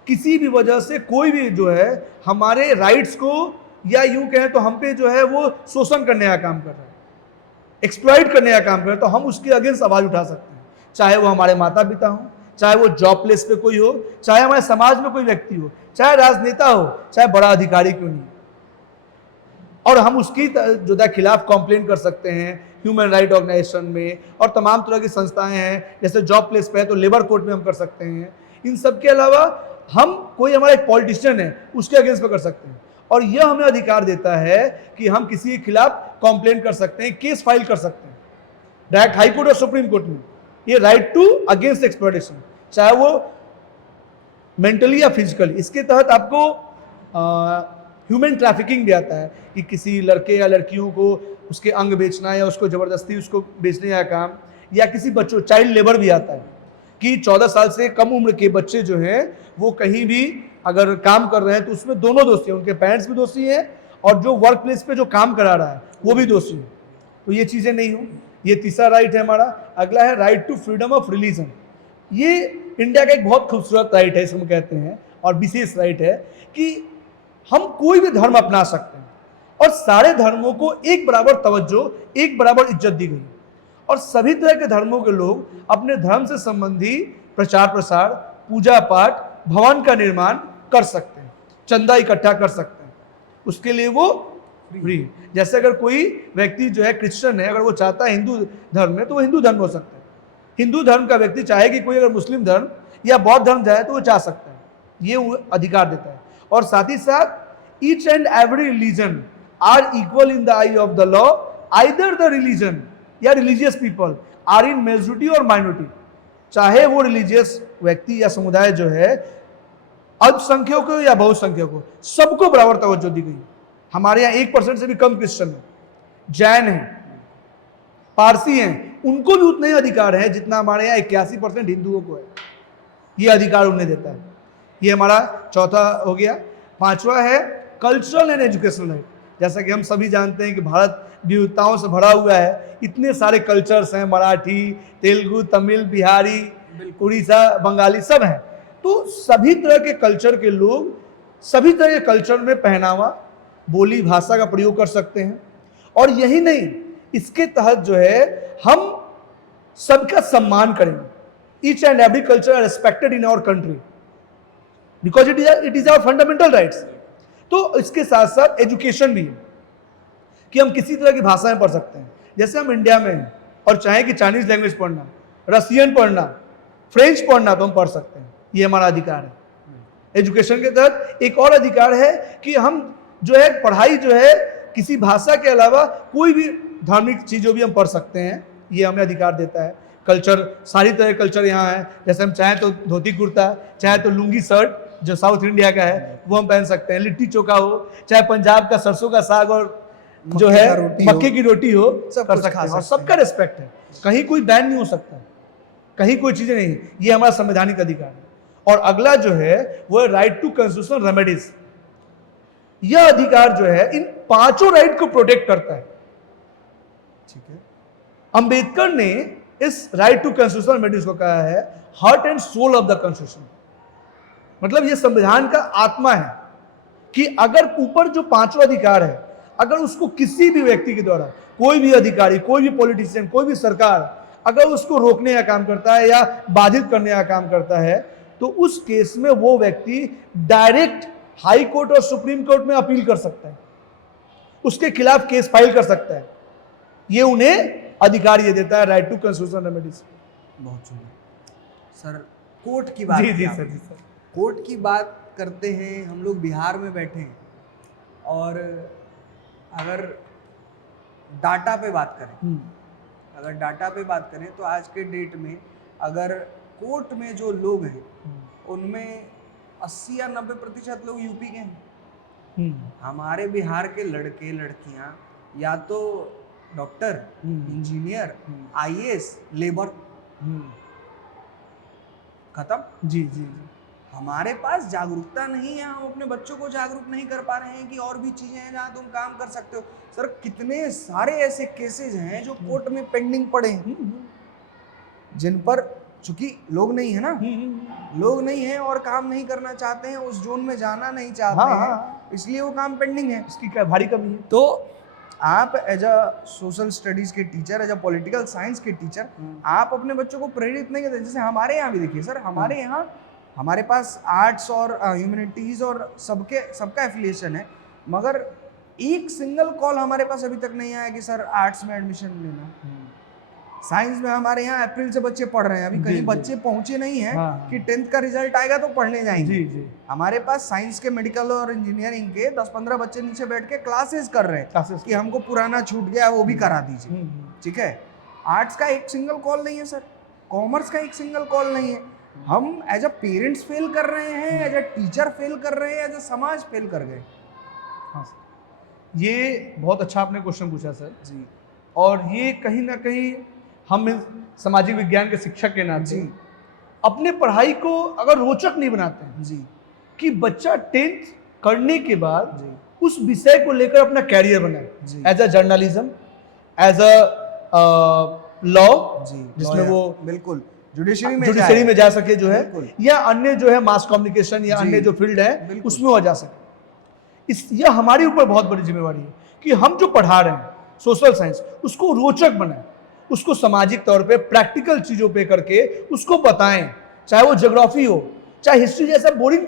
किसी भी वजह से कोई भी जो है हमारे राइट्स को, या यूं कहें तो हम पे जो है वो शोषण करने का काम कर रहा है, एक्सप्लॉइट करने का काम कर रहा है, तो हम उसके अगेंस्ट आवाज उठा सकते हैं। चाहे वो हमारे माता पिता हो, चाहे वो जॉब प्लेस पे कोई हो, चाहे हमारे समाज में कोई व्यक्ति हो, चाहे राजनेता हो, चाहे बड़ा अधिकारी क्यों नहीं, और हम उसकी जो है खिलाफ कंप्लेंट कर सकते हैं ह्यूमन राइट ऑर्गेनाइजेशन में, और तमाम तरह की संस्थाएं हैं, जैसे जॉब प्लेस पे है तो लेबर कोर्ट में हम कर सकते हैं। इन सब के अलावा हम कोई हमारा एक पॉलिटिशियन है उसके अगेंस्ट पे कर सकते हैं, और यह हमें अधिकार देता है कि हम किसी के खिलाफ कंप्लेंट कर सकते हैं, केस फाइल कर सकते हैं डायरेक्ट हाई कोर्ट और सुप्रीम कोर्ट में। ये राइट टू अगेंस्ट एक्सप्लॉयटेशन, चाहे वो मेंटली या फिजिकली। इसके तहत आपको ह्यूमन ट्रैफिकिंग भी आता है कि किसी लड़के या लड़कियों को उसके अंग बेचना या उसको जबरदस्ती उसको बेचने का काम, या किसी बच्चों, चाइल्ड लेबर भी आता है कि 14 साल से कम उम्र के बच्चे जो हैं वो कहीं भी अगर काम कर रहे हैं तो उसमें दोनों दोषी हैं, उनके पेरेंट्स भी दोषी हैं और जो वर्क प्लेस पे जो काम करा रहा है वो भी दोषी है। तो ये चीज़ें नहीं हो। ये तीसरा राइट है हमारा। अगला है right to freedom of religion. ये इंडिया का एक बहुत खूबसूरत राइट है, इसे हम कहते हैं, और विशेष राइट है कि हम कोई भी धर्म अपना सकते हैं और सारे धर्मों को एक बराबर तवज्जो, एक बराबर इज्जत दी गई और सभी तरह के धर्मों के लोग अपने धर्म से संबंधी प्रचार प्रसार, पूजा पाठ, भवन का निर्माण कर सकते हैं, चंदा इकट्ठा कर सकते हैं, उसके लिए वो फ्री है। जैसे अगर कोई व्यक्ति जो है क्रिश्चियन है, अगर वो चाहता है हिंदू धर्म में, तो वो हिंदू धर्म हो सकता है। हिंदू धर्म का व्यक्ति चाहे कि कोई अगर मुस्लिम धर्म या बौद्ध धर्म जाए तो वो जा सकता है, ये वो अधिकार देता है। और साथ ही साथ each and every religion are equal in the eye of the law, either the religion या religious people are in majority और माइनॉरिटी। चाहे वो रिलीजियस व्यक्ति या समुदाय जो है अल्पसंख्यक हो या बहुसंख्यक हो, सबको बराबर तवज्जो दी गई। हमारे यहाँ 1% से भी कम क्रिश्चियन है, जैन है, पारसी हैं, उनको भी उतने ही अधिकार है जितना हमारे यहाँ 81% हिंदुओं को है। ये अधिकार उन्हें देता है। ये हमारा चौथा हो गया। पांचवा है कल्चरल एंड एजुकेशनल राइट। जैसा कि हम सभी जानते हैं कि भारत विविधताओं से भरा हुआ है, इतने सारे कल्चर्स हैं, मराठी, तेलुगु, तमिल, बिहारी, उड़ीसा, बंगाली सब हैं। तो सभी तरह के कल्चर के लोग सभी तरह के कल्चर में पहनावा, बोली, भाषा का प्रयोग कर सकते हैं। और यही नहीं, इसके तहत जो है हम सबका सम्मान करेंगे। Each and every culture are respected in our country because it is our fundamental rights. तो इसके साथ साथ एजुकेशन भी है कि हम किसी तरह की भाषाएं पढ़ सकते हैं। जैसे हम इंडिया में हैं और चाहे कि चाइनीज लैंग्वेज पढ़ना, रसियन पढ़ना, फ्रेंच पढ़ना, तो हम पढ़ सकते हैं, ये हमारा अधिकार है। एजुकेशन के तहत एक और अधिकार है कि हम जो है पढ़ाई जो है किसी भाषा के अलावा कोई भी धार्मिक चीज़ों भी हम पढ़ सकते हैं, ये हमें अधिकार देता है। कल्चर, सारी तरह के कल्चर यहाँ है। जैसे हम चाहे तो धोती कुर्ता, चाहे तो लुंगी शर्ट जो साउथ इंडिया का है वो हम पहन सकते हैं, लिट्टी चोखा हो, चाहे पंजाब का सरसों का साग और जो है मक्के की रोटी हो, सब कर सकते हैं। और सबका रिस्पेक्ट है, कहीं कोई बैन नहीं हो सकता, कहीं कोई चीजें नहीं, ये हमारा संवैधानिक अधिकार है। और अगला जो है वो है राइट टू कॉन्स्टिट्यूशनल रेमेडीज। यह अधिकार जो है इन पांचों राइट को प्रोटेक्ट करता है। ठीक है। अंबेडकर ने इस राइट टू कॉन्स्टिट्यूशनल रेमेडीज को कहा है heart and soul of the constitution. मतलब ये संविधान का आत्मा है कि अगर ऊपर जो पांचों अधिकार है, अगर उसको किसी भी व्यक्ति के द्वारा, कोई भी अधिकारी, कोई भी पॉलिटिशियन, कोई भी सरकार अगर उसको रोकने का काम करता है या बाधित करने का काम करता है, तो उस केस में वो व्यक्ति डायरेक्ट हाई कोर्ट और सुप्रीम कोर्ट में अपील कर सकता है, उसके खिलाफ केस फाइल कर सकता है। ये उन्हें अधिकार ये देता है, राइट टू कॉन्स्टिट्यूशनल रेमेडीज। बहुत सुंदर सर। कोर्ट की बात जी की सर, आपने। जी सर। कोर्ट की बात करते हैं, हम लोग बिहार में बैठे हैं और अगर डाटा पे बात करें, अगर डाटा पे बात करें तो आज के डेट में अगर कोर्ट में जो लोग हैं उनमें 80 या 90% लोग यूपी के हैं। हमारे बिहार के लड़के लड़कियां या तो डॉक्टर, इंजीनियर, आईएएस, लेबर, खत्म। जी जी जी। हमारे पास जागरूकता नहीं है, हम अपने बच्चों को जागरूक नहीं कर पा रहे हैं कि और भी चीजें हैं जहां तुम काम कर सकते हो। सर कितने सारे ऐसे केसेस हैं जो कोर्ट में पेंडिंग पड़े हैं, जिन पर चूंकि लोग नहीं है ना, लोग नहीं है और काम नहीं करना चाहते हैं, उस जोन में जाना नहीं चाहते हैं, इसलिए वो काम पेंडिंग है। इसकी क्या भारी कमी है। तो आप एज अ सोशल स्टडीज के teacher, as a political science के टीचर, आप अपने बच्चों को प्रेरित नहीं करते। जैसे हमारे यहाँ भी देखिए सर, हमारे यहाँ हमारे पास आर्ट्स और ह्यूमैनिटीज और सबका एफिलिएशन है, मगर एक सिंगल कॉल हमारे पास अभी तक नहीं आया कि सर आर्ट्स में एडमिशन लेना। साइंस में हमारे यहाँ अप्रैल से बच्चे पढ़ रहे हैं, अभी कहीं बच्चे पहुंचे नहीं हैं कि 10th का रिजल्ट आएगा तो पढ़ने जाएंगे। जी जी। हमारे पास साइंस के, मेडिकल और इंजीनियरिंग के 10-15 बच्चे नीचे बैठ के क्लासेस कर रहे हैं कि हमको पुराना छूट गया वो भी करा दीजिए। ठीक है। आर्ट्स का एक सिंगल कॉल नहीं है सर, कॉमर्स का एक सिंगल कॉल नहीं है। हम एज अ पेरेंट्स फेल कर रहे हैं, एज अ टीचर फेल कर रहे हैं, एज अ समाज फेल कर गए। हाँ सर, ये बहुत अच्छा आपने क्वेश्चन पूछा सर जी। और ये कहीं ना कहीं हम सामाजिक विज्ञान के शिक्षक के नाते अपने पढ़ाई को अगर रोचक नहीं बनाते हैं जी, कि बच्चा 10th करने के बाद उस विषय को लेकर अपना कैरियर बनाए, as a journalism, as a law, जी, जिसमें lawyer, वो बिल्कुल जुडिशरी में जुडिशरी जाए। में जा सके जो है, बिल्कुल। या अन्य जो है मास कम्युनिकेशन या जी, अन्य जो फील्ड है बिल्कुल। उसमें वो जा सके। यह हमारे ऊपर बहुत बड़ी जिम्मेवारी है कि हम जो पढ़ा रहे हैं सोशल साइंस, उसको रोचक बनाएं, उसको सामाजिक तौर पे प्रैक्टिकल चीजों पे करके उसको बताएं, चाहे वो ज्योग्राफी हो, चाहे हिस्ट्री जैसा बोरिंग,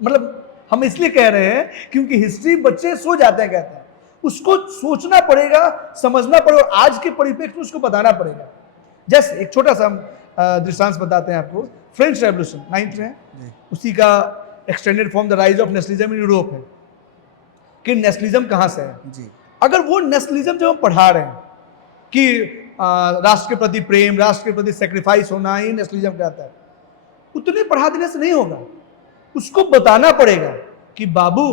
मतलब हम इसलिए कह रहे हैं क्योंकि हिस्ट्री बच्चे सो जाते हैं, कहते हैं, उसको सोचना पड़ेगा, समझना पड़ेगा, और आज के परिप्रेक्ष्य में उसको बताना पड़ेगा। जैसे एक छोटा सा हम दृष्टांत बताते हैं आपको। फ्रेंच रेवोल्यूशन 9th में है, जी, उसी का extended form the rise of nationalism in Europe है कि नेशनलिज्म कहां से है। जी, अगर वो नेशनलिज्म जो हम पढ़ा रहे हैं कि राष्ट्र के प्रति प्रेम, राष्ट्र के प्रति सेक्रीफाइस होना, ही नेशनलिज्म कहता है, उतने पढ़ा देने से नहीं होगा। उसको बताना पड़ेगा कि बाबू,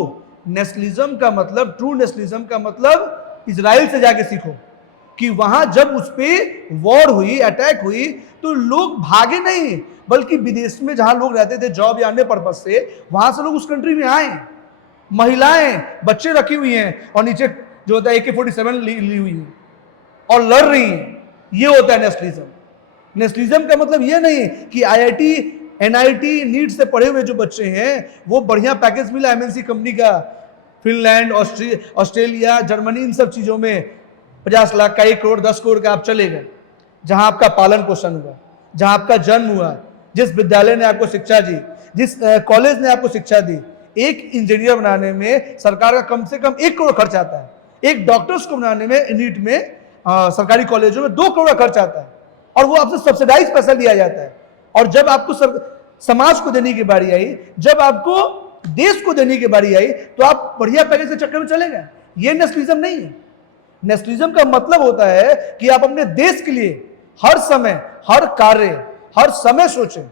नेशनलिज्म का मतलब, ट्रू नेशनलिज्म का मतलब इजराइल से जाके सीखो कि वहां जब उस पे वॉर हुई, अटैक हुई, तो लोग भागे नहीं, बल्कि विदेश में जहां लोग रहते थे जॉब या अन्य पर्पज से, वहां से लोग उस कंट्री में आए, महिलाएं, बच्चे रखी हुई हैं, और नीचे जो होता है AK-47 ली हुई है और लड़ रही हैं। ये होता है नेशनलिज्म। नेशनलिज्म का मतलब ये नहीं कि IIT NIT नीट से पढ़े हुए जो बच्चे हैं वो बढ़िया पैकेज मिला MNC कंपनी का, फिनलैंड, ऑस्ट्रेलिया, जर्मनी, इन सब चीजों में 50 लाख का, 1 करोड़, 10 करोड़ का आप चले गए, जहां आपका पालन पोषण हुआ, जहां आपका जन्म हुआ, जिस विद्यालय ने आपको शिक्षा दी, जिस कॉलेज ने आपको शिक्षा दी। एक इंजीनियर बनाने में सरकार का कम से कम 1 करोड़ खर्च आता है। एक डॉक्टर्स को बनाने में नीट में सरकारी कॉलेजों में 2 करोड़ खर्च आता है, और वो आपसे सब्सिडाइज पैसा लिया जाता है। और जब आपको समाज को देने की बारी आई, जब आपको देश को देने की बारी आई, तो आप बढ़िया पैकेज के चक्कर में चले गए। ये नेशनलिज्म नहीं है। नेशनलिज्म का मतलब होता है कि आप अपने देश के लिए हर समय, हर कार्य, हर समय सोचें।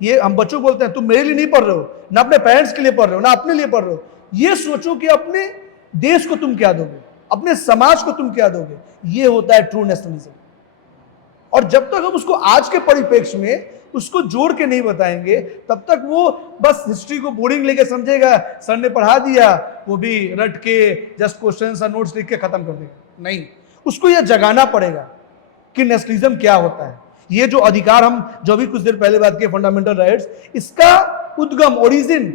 ये हम बच्चों को बोलते हैं, तुम मेरे लिए नहीं पढ़ रहे हो, ना अपने पेरेंट्स के लिए पढ़ रहे हो, ना अपने लिए पढ़ रहे हो। ये सोचो कि अपने देश को तुम क्या दोगे, अपने समाज को तुम क्या दोगे। ये होता है ट्रू नेशनलिज्म। और जब तक हम उसको आज के परिप्रेक्ष्य में उसको जोड़ के नहीं बताएंगे, तब तक वो बस हिस्ट्री को बोरिंग लेके समझेगा, सर ने पढ़ा दिया, वो भी रट के जस्ट क्वेश्चंस और नोट्स लिख के खत्म कर देगा। नहीं, उसको यह जगाना पड़ेगा कि नेशनलिज्म क्या होता है। ये जो अधिकार, हम जो भी कुछ देर पहले बात की, फंडामेंटल राइट्स, इसका उद्गम, ओरिजिन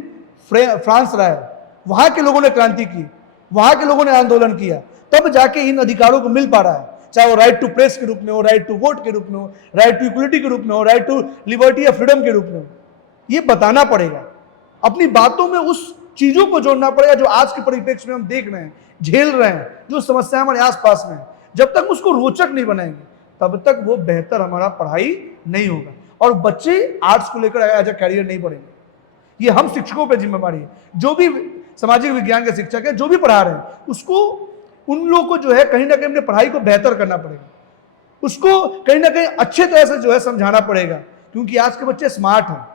फ्रांस रहा है। वहां के लोगों ने क्रांति की, वहां के लोगों ने आंदोलन किया, तब जाके इन अधिकारों को मिल पा रहा है। चाहे वो राइट टू प्रेस के रूप में हो, राइट टू वोट के रूप में हो, राइट टू इक्वलिटी के रूप में हो, राइट टू लिबर्टी या फ्रीडम के रूप में हो। ये बताना पड़ेगा, अपनी बातों में उस चीजों को जोड़ना पड़ेगा जो आज के परिप्रेक्ष्य में हम देख रहे हैं, झेल रहे हैं, जो समस्या हमारे आसपास में है। जब तक उसको रोचक नहीं बनाएंगे, तब तक वो बेहतर हमारा पढ़ाई नहीं होगा, और बच्चे आर्ट्स को लेकर एज अ कैरियर नहीं पढ़ेंगे। ये हम शिक्षकों पर जिम्मेवारी है। जो भी सामाजिक विज्ञान के शिक्षक है, जो भी पढ़ा रहे हैं, उसको, उन लोगों को जो है कहीं ना कहीं अपने पढ़ाई को बेहतर करना पड़ेगा, उसको कहीं ना कहीं अच्छे तरह से जो है समझाना पड़ेगा, क्योंकि आज के बच्चे स्मार्ट हैं,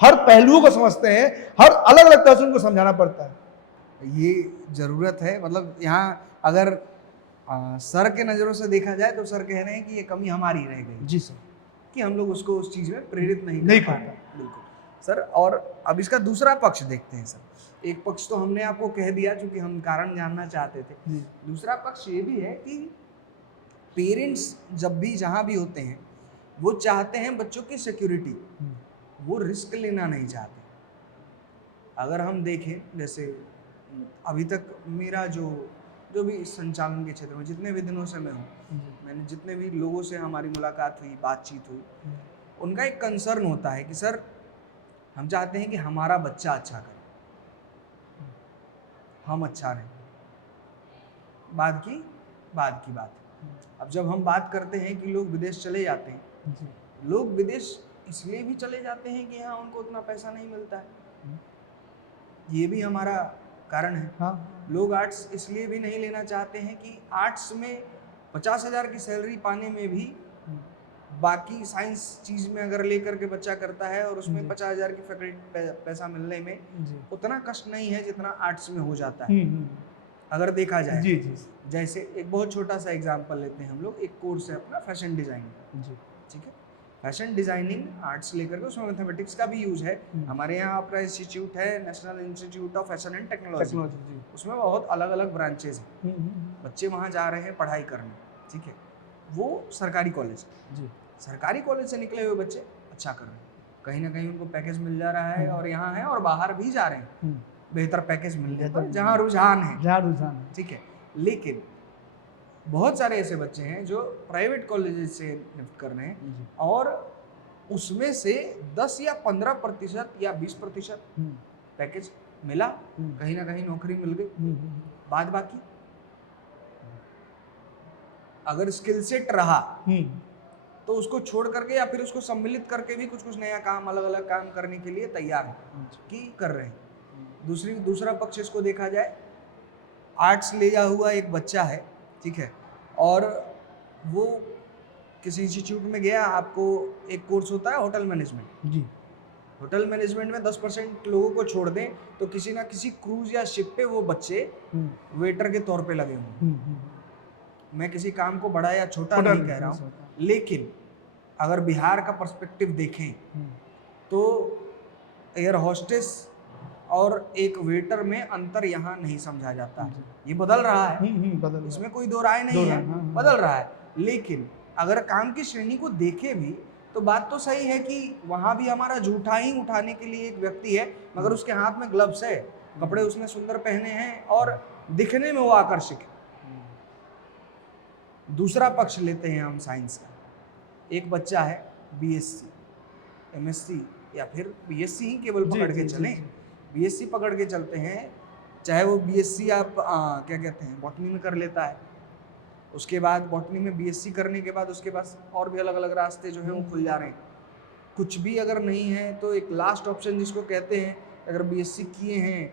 हर पहलुओं को समझते हैं, हर अलग अलग तरह से उनको समझाना पड़ता है। ये ज़रूरत है। मतलब यहाँ अगर सर के नज़रों से देखा जाए तो सर कह रहे हैं कि ये कमी हमारी रह गई जी सर, कि हम लोग उसको उस चीज़ में प्रेरित नहीं नहीं कर पा कर रहे। बिल्कुल सर। और अब इसका दूसरा पक्ष देखते हैं सर। एक पक्ष तो हमने आपको कह दिया, चूंकि हम कारण जानना चाहते थे। जी। दूसरा पक्ष ये भी है कि पेरेंट्स जब भी जहाँ भी होते हैं, वो चाहते हैं बच्चों की सिक्योरिटी, वो रिस्क लेना नहीं चाहते। अगर हम देखें, जैसे अभी तक मेरा जो भी संचालन के क्षेत्र में जितने भी दिनों से मैं हूँ, मैंने जितने भी लोगों से हमारी मुलाकात हुई, बातचीत हुई, उनका एक कंसर्न होता है कि सर हम चाहते हैं कि हमारा बच्चा अच्छा करे, हम अच्छा रहें। बाद की बात है। अब जब हम बात करते हैं कि लोग विदेश चले जाते हैं, लोग विदेश इसलिए भी चले जाते हैं कि यहाँ उनको उतना पैसा नहीं मिलता है। ये भी हमारा कारण है। हाँ, लोग आर्ट्स इसलिए भी नहीं लेना चाहते हैं कि आर्ट्स में 50,000 की सैलरी पाने में भी बाकी साइंस चीज़ में अगर लेकर के बच्चा करता है और उसमें 50,000 की फैकल्टी पैसा मिलने में उतना कष्ट नहीं है जितना आर्ट्स में हो जाता है, अगर देखा जाए। जी जी जैसे एक बहुत छोटा सा एग्जांपल लेते हैं हम लोग। एक कोर्स है अपना फैशन डिज़ाइनिंग, जी, ठीक है। फैशन डिज़ाइनिंग आर्ट्स लेकर के उसमें मैथमेटिक्स का भी यूज़ है। हमारे यहाँ अपना इंस्टीट्यूट है, national institute of fashion and technology. जी। उसमें बहुत अलग अलग ब्रांचेज हैं। बच्चे वहाँ जा रहे हैं पढ़ाई करने, ठीक है। वो सरकारी कॉलेज है। जी सरकारी कॉलेज से निकले हुए बच्चे अच्छा कर रहे हैं, कहीं ना कहीं उनको पैकेज मिल जा रहा है और यहाँ है और बाहर भी जा रहे हैं बेहतर पैकेज मिलने पर, जहाँ रुझान है, जहाँ रुझान है। ठीक है। लेकिन बहुत सारे ऐसे बच्चे हैं जो प्राइवेट कॉलेज से निफ्ट कर रहे हैं जी। और उसमें से 10 या 15% या 20% पैकेज मिला, कहीं ना कहीं नौकरी मिल गई, बाद बाकी अगर स्किल सेट रहा तो उसको छोड़ करके या फिर उसको सम्मिलित करके भी कुछ कुछ नया काम, अलग अलग काम करने के लिए तैयार है कि कर रहे हैं। दूसरा पक्ष इसको देखा जाए, आर्ट्स लिया हुआ एक बच्चा है, ठीक है, और वो किसी इंस्टीट्यूट में गया, आपको एक कोर्स होता है होटल मैनेजमेंट जी। होटल मैनेजमेंट में 10% लोगों को छोड़ दें तो किसी ना किसी क्रूज या शिप पे वो बच्चे वेटर के तौर पे लगे हुए। मैं किसी काम को बड़ा या छोटा नहीं कह रहा हूँ, लेकिन अगर बिहार का पर्सपेक्टिव देखें तो एयर होस्टेस और एक वेटर में अंतर यहाँ नहीं समझा जाता है। ये बदल रहा है, इसमें कोई दो राय नहीं है, बदल रहा है। लेकिन अगर काम की श्रेणी को देखे भी तो बात तो सही है कि वहाँ भी हमारा जूठा ही उठाने के लिए एक व्यक्ति है, मगर उसके हाथ में ग्लव्स है, कपड़े उसने सुंदर पहने हैं और दिखने में वो आकर्षक है। दूसरा पक्ष लेते हैं हम साइंस का, एक बच्चा है बीएससी, एमएससी या फिर बीएससी ही केवल पकड़ के चलें, बीएससी पकड़ के चलते हैं, चाहे वो बीएससी आप क्या कहते हैं बॉटनी में कर लेता है, उसके बाद बॉटनी में बीएससी करने के बाद उसके पास और भी अलग अलग रास्ते जो हैं वो खुल जा रहे हैं। कुछ भी अगर नहीं है तो एक लास्ट ऑप्शन जिसको कहते हैं, अगर बीएससी किए हैं,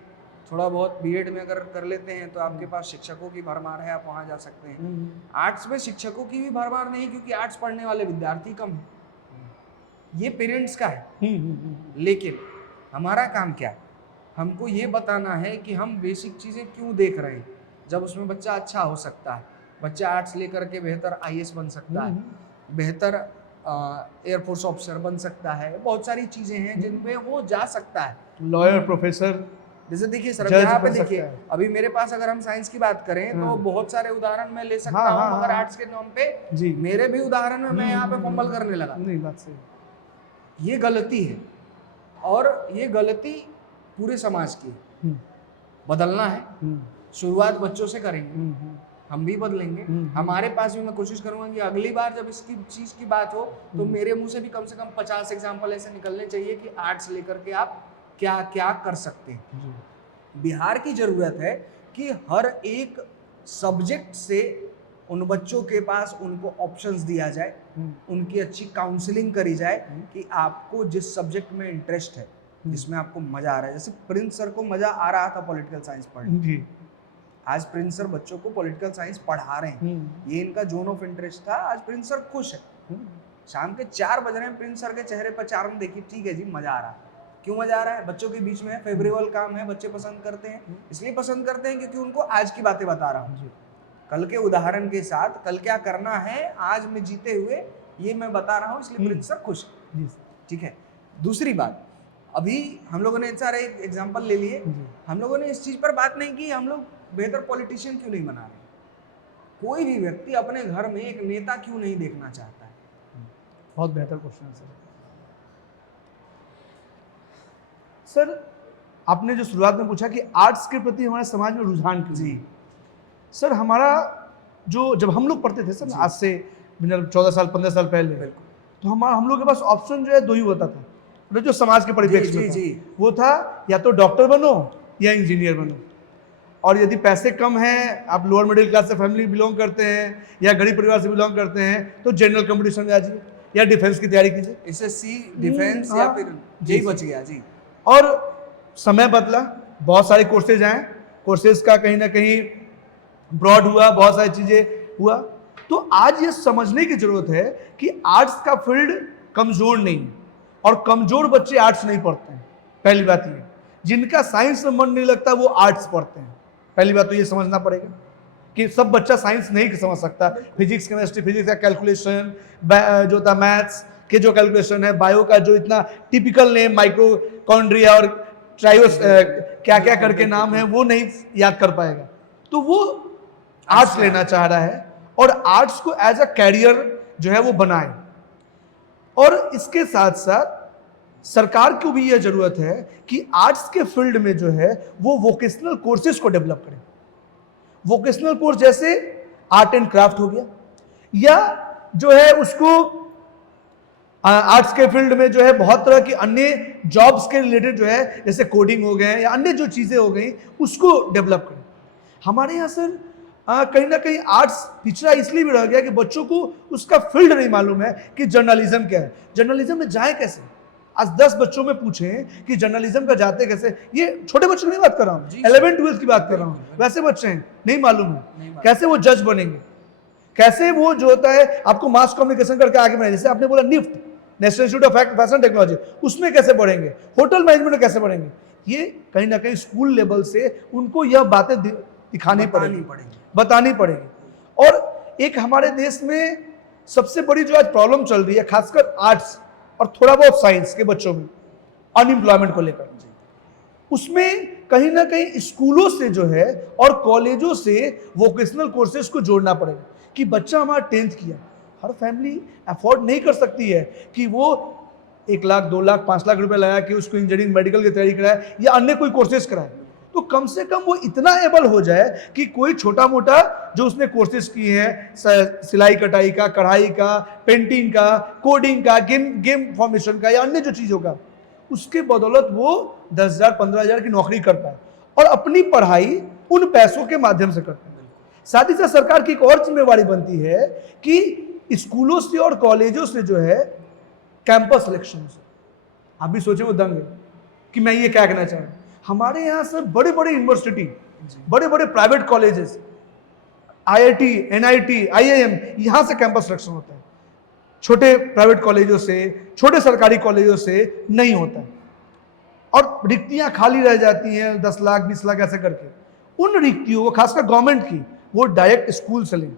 थोड़ा बहुत बीएड में अगर कर लेते हैं तो आपके पास शिक्षकों की भरमार है, आप वहाँ जा सकते हैं। आर्ट्स में शिक्षकों की भी भरमार नहीं, क्योंकि आर्ट्स पढ़ने वाले विद्यार्थी कम हैं, ये पेरेंट्स का है। लेकिन हमारा काम क्या है, हमको ये बताना है कि हम बेसिक चीज़ें क्यों देख रहे हैं, जब उसमें बच्चा अच्छा हो सकता है। बच्चा आर्ट्स लेकर के बेहतर आईएएस बन सकता है, बेहतर एयरफोर्स ऑफिसर बन सकता है, बहुत सारी चीज़ें हैं जिनमें वो जा सकता है, लॉयर, प्रोफेसर। जैसे देखिए सर, यहाँ पे देखिए, अभी मेरे पास अगर हम साइंस की बात करें तो बहुत सारे उदाहरण मैं ले सकता हूँ, मगर आर्ट्स के नाम पे जी मेरे भी उदाहरण में मैं यहाँ पे फंबल करने लगा। नहीं, बात सही। ये गलती है और ये गलती पूरे समाज की है। बदलना है, शुरुआत बच्चों से करेंगे, हम भी बदलेंगे। हमारे पास भी मैं कोशिश करूंगा कि अगली बार जब इसकी चीज की बात हो तो मेरे मुंह से भी कम 50 एग्जाम्पल ऐसे निकलने चाहिए कि आर्ट्स लेकर के आप क्या क्या कर सकते हैं। बिहार की जरूरत है कि हर एक सब्जेक्ट से उन बच्चों के पास उनको ऑप्शंस दिया जाए, उनकी अच्छी काउंसलिंग करी जाए कि आपको जिस सब्जेक्ट में इंटरेस्ट है, जिसमें आपको मजा आ रहा है। जैसे प्रिंस सर को मजा आ रहा था पॉलिटिकल साइंस पढ़ने, आज प्रिंस सर बच्चों को पॉलिटिकल साइंस पढ़ा रहे हैं, ये इनका जोन ऑफ इंटरेस्ट था। आज प्रिंस सर खुश है, शाम के 4 बज रहे हैं, प्रिंस सर के चेहरे पर चारण देखिए, ठीक है जी मजा आ रहा है। क्यों मजा आ रहा है? बच्चों के बीच में फेवरेबल काम है, बच्चे पसंद करते हैं, इसलिए पसंद करते हैं क्योंकि उनको आज की बातें बता रहा हूँ, कल के उदाहरण के साथ, कल क्या करना है आज में जीते हुए ये मैं बता रहा हूँ, इसलिए प्रिंस सर खुश है। ठीक है। दूसरी बात, अभी हम लोगों ने सारे एग्जाम्पल ले लिए, हम लोगों ने इस चीज पर बात नहीं की हम लोग बेहतर पॉलिटिशियन क्यों नहीं बना रहे। कोई भी व्यक्ति अपने घर में एक नेता क्यों नहीं देखना चाहता है? बहुत बेहतर क्वेश्चन है सर। आपने जो शुरुआत में पूछा कि आर्ट्स के प्रति हमारे समाज में रुझान क्यों? जी सर, हमारा जो जब हम लोग पढ़ते थे सर, आज से 14 साल 15 साल पहले, तो हम लोग के पास ऑप्शन जो है 2 ही होता था, जो समाज के परिप्रेक्ष्य में था, वो था या तो डॉक्टर बनो या इंजीनियर बनो। और यदि पैसे कम हैं, आप लोअर मिडिल क्लास से फैमिली बिलोंग करते हैं या गरीब परिवार से बिलोंग करते हैं, तो जनरल कंपटीशन में आ जाइए या डिफेंस की तैयारी कीजिए, एसएससी डिफेंस या फिर यही बच गया जी। और समय बदला, बहुत सारे कोर्सेज आए, कोर्सेज का कहीं ना कहीं ब्रॉड हुआ, बहुत सारी चीजें हुआ। तो आज ये समझने की जरूरत है कि आर्ट्स का फील्ड कमजोर नहीं, और कमजोर बच्चे आर्ट्स नहीं पढ़ते हैं। पहली बात ये, जिनका साइंस में मन नहीं लगता वो आर्ट्स पढ़ते हैं। पहली बात तो ये समझना पड़ेगा कि सब बच्चा साइंस नहीं समझ सकता। फिजिक्स केमिस्ट्री, फिजिक्स का कैलकुलेशन जो था, मैथ्स के जो कैलकुलेशन है, बायो का जो इतना टिपिकल नेम माइक्रोकॉन्ड्रिया और ट्राइओस क्या क्या करके नाम है वो नहीं याद कर पाएगा, तो वो आर्ट्स लेना चाह रहा है। और आर्ट्स को एज अ कैरियर जो है वो बनाए। और इसके साथ साथ सरकार को भी यह जरूरत है कि आर्ट्स के फील्ड में जो है वो वोकेशनल कोर्सेज को डेवलप करें। वोकेशनल कोर्स जैसे आर्ट एंड क्राफ्ट हो गया, या जो है उसको आर्ट्स के फील्ड में जो है बहुत तरह की अन्य जॉब्स के रिलेटेड जो है जैसे कोडिंग हो गए या अन्य जो चीजें हो गई उसको डेवलप करें। हमारे यहाँ सर कहीं ना कहीं आर्ट्स पिछड़ा इसलिए भी रह गया कि बच्चों को उसका फील्ड नहीं मालूम है कि जर्नलिज्म क्या है, जर्नलिज्म में जाए कैसे। आज 10 बच्चों में पूछें कि जर्नलिज्म का जाते कैसे, ये छोटे बच्चों की नहीं बात कर रहा हूँ, 11-12 की बात कर रहा हूँ, वैसे बच्चे हैं नहीं मालूम है कैसे वो जज बनेंगे, कैसे वो जो होता है आपको मास कम्युनिकेशन करके आगे बढ़े। जैसे आपने बोला NIFT, National institute of Fashion Technology, उसमें कैसे बढ़ेंगे, होटल मैनेजमेंट में कैसे बढ़ेंगे। ये कहीं ना कहीं स्कूल लेवल से उनको यह बातें दिखानी पड़ेगी, बतानी पड़ेगी। और एक हमारे देश में सबसे बड़ी जो आज प्रॉब्लम चल रही है खासकर आर्ट्स और थोड़ा बहुत साइंस के बच्चों में, अनएम्प्लॉयमेंट को लेकर, उसमें कहीं ना कहीं स्कूलों से जो है और कॉलेजों से वोकेशनल कोर्सेज को जोड़ना पड़ेगा कि बच्चा हमारा 10th किया, हर फैमिली अफोर्ड नहीं कर सकती है कि वो 1 लाख 2 लाख 5 लाख रुपए लगा कि उसको इंजीनियरिंग मेडिकल की तैयारी कराए या अन्य कोई कोर्सेज कराए। तो कम से कम वो इतना एबल हो जाए कि कोई छोटा मोटा जो उसने कोर्सेज किए हैं, सिलाई कटाई का, कढ़ाई का, पेंटिंग का, कोडिंग का, गेम फॉर्मेशन का या अन्य जो चीजों का, उसके बदौलत वो 10,000 15,000 की नौकरी कर पाए और अपनी पढ़ाई उन पैसों के माध्यम से कर पाए। साथ ही साथ सरकार की एक और जिम्मेवारी बनती है कि स्कूलों से और कॉलेजों से जो है कैंपस सिलेक्शन से, आप भी सोचें वो दंग है कि मैं ये क्या कहना चाह रहा हूं। हमारे यहाँ सर बड़े बड़े यूनिवर्सिटी, बड़े बड़े private colleges, IIT, NIT, IIM, यहां से कैंपस सिलेक्शन होता है। छोटे प्राइवेट कॉलेजों से, छोटे सरकारी कॉलेजों से नहीं होता है और रिक्तियां खाली रह जाती हैं 10 लाख 20 लाख ऐसे करके। उन रिक्तियों को खासकर गवर्नमेंट की वो डायरेक्ट स्कूल से लें,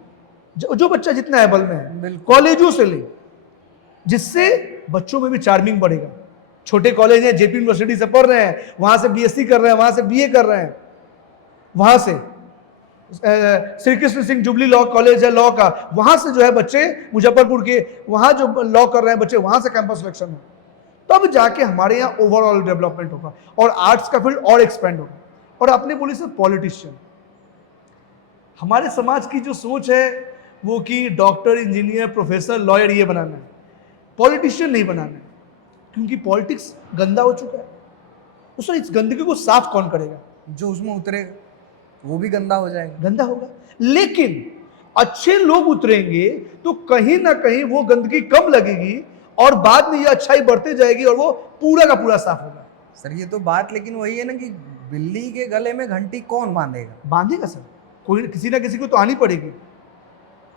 जो बच्चा जितना एबल में है कॉलेजों से ले, जिससे बच्चों में भी चार्मिंग बढ़ेगा। छोटे कॉलेज हैं, जेपी यूनिवर्सिटी से पढ़ रहे हैं, वहां से BSc कर रहे हैं, वहां से BA कर रहे हैं, वहां से Shri Krishna Singh jubilee law college है लॉ का, वहां से जो है बच्चे मुजफ्फरपुर के वहां जो लॉ कर रहे हैं बच्चे, वहां से कैंपस सिलेक्शन है। तब जाके हमारे यहाँ ओवरऑल डेवलपमेंट होगा और आर्ट्स का फील्ड और एक्सपेंड होगा। और आपने बोली सर पॉलिटिशियन, हमारे समाज की जो सोच है वो कि डॉक्टर, इंजीनियर, प्रोफेसर, लॉयर ये बनाना है, पॉलिटिशियन नहीं बनाना है, क्योंकि पॉलिटिक्स गंदा हो चुका है। तो सर इस गंदगी को साफ कौन करेगा? जो उसमें उतरेगा वो भी गंदा हो जाएगा, गंदा होगा। लेकिन अच्छे लोग उतरेंगे तो कहीं ना कहीं वो गंदगी कम लगेगी और बाद में ये अच्छाई बढ़ती जाएगी और वो पूरा का पूरा साफ होगा। सर ये तो बात लेकिन वही है ना कि बिल्ली के गले में घंटी कौन बांधेगा? बांधेगा सर, कोई किसी ना किसी को तो आनी पड़ेगी।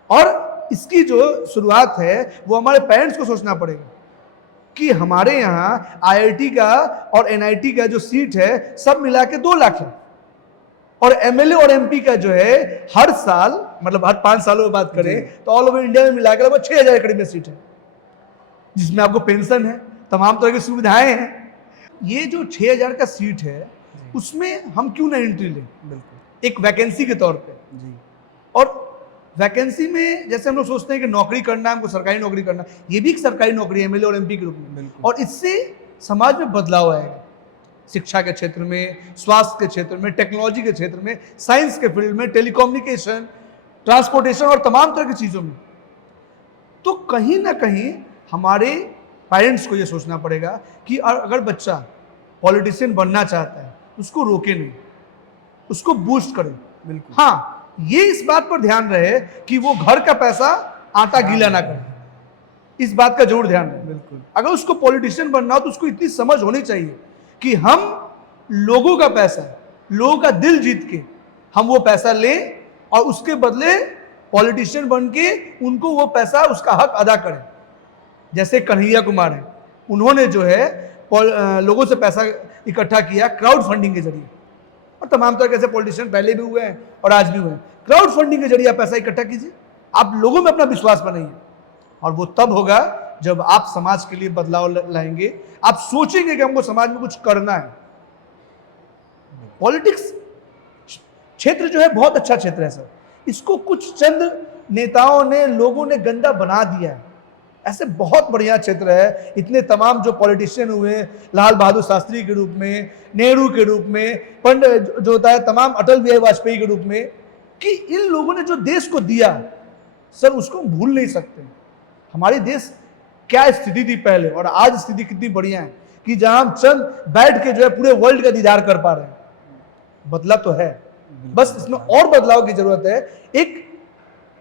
और इसकी जो शुरुआत है वो हमारे पेरेंट्स को सोचना पड़ेगा कि हमारे यहाँ IIT का और NIT का जो सीट है सब मिला के 2 लाख है और MLA और MP का जो है हर साल, मतलब हर 5 सालों में बात करें तो ऑल ओवर इंडिया में मिलाकर लगभग 6,000 करीब में सीट है, जिसमें आपको पेंशन है, तमाम तरह की सुविधाएं हैं। ये जो 6,000 का सीट है उसमें हम क्यों ना एंट्री लें? बिल्कुल एक वैकेंसी के तौर पे जी। और वैकेंसी में जैसे हम लोग सोचते हैं कि नौकरी करना है, हमको सरकारी नौकरी करना, ये भी एक सरकारी नौकरी है MLA और MP के रूप में, और इससे समाज में बदलाव आएगा। शिक्षा के क्षेत्र में, स्वास्थ्य के क्षेत्र में, टेक्नोलॉजी के क्षेत्र में, साइंस के फील्ड में, टेलीकम्युनिकेशन, ट्रांसपोर्टेशन और तमाम तरह की चीजों में। तो कहीं ना कहीं हमारे पेरेंट्स को यह सोचना पड़ेगा कि अगर बच्चा पॉलिटिशियन बनना चाहता है उसको रोके नहीं, उसको बूस्ट करें। बिल्कुल हाँ, ये इस बात पर ध्यान रहे कि वो घर का पैसा आटा गीला ना करे, इस बात का जरूर ध्यान रहे। बिल्कुल अगर उसको पॉलिटिशियन बनना हो तो उसको इतनी समझ होनी चाहिए कि हम लोगों का पैसा, लोगों का दिल जीत के हम वो पैसा लें और उसके बदले पॉलिटिशियन बन के उनको वो पैसा, उसका हक अदा करें। जैसे कन्हैया कुमार है, उन्होंने जो है लोगों से पैसा इकट्ठा किया क्राउड फंडिंग के जरिए, और तमाम तरह के ऐसे पॉलिटिशियन पहले भी हुए हैं और आज भी हुए हैं। क्राउड फंडिंग के जरिए आप पैसा इकट्ठा कीजिए, आप लोगों में अपना विश्वास बनाइए, और वो तब होगा जब आप समाज के लिए बदलाव लाएंगे, आप सोचेंगे कि हमको समाज में कुछ करना है। पॉलिटिक्स क्षेत्र जो है बहुत अच्छा क्षेत्र है सर, इसको कुछ चंद नेताओं ने, लोगों ने गंदा बना दिया है। ऐसे बहुत बढ़िया क्षेत्र है, इतने तमाम जो पॉलिटिशियन हुए, लाल बहादुर शास्त्री के रूप में, नेहरू के रूप में, पंडित जो होता है तमाम, अटल बिहारी वाजपेयी के रूप में, कि इन लोगों ने जो देश को दिया सर, उसको हम भूल नहीं सकते। हमारे देश क्या स्थिति थी पहले और आज स्थिति कितनी बढ़िया है कि जहां हम चंद बैठ के जो है पूरे वर्ल्ड का दीदार कर पा रहे हैं। बदला तो है, बस इसमें और बदलाव की जरूरत है। एक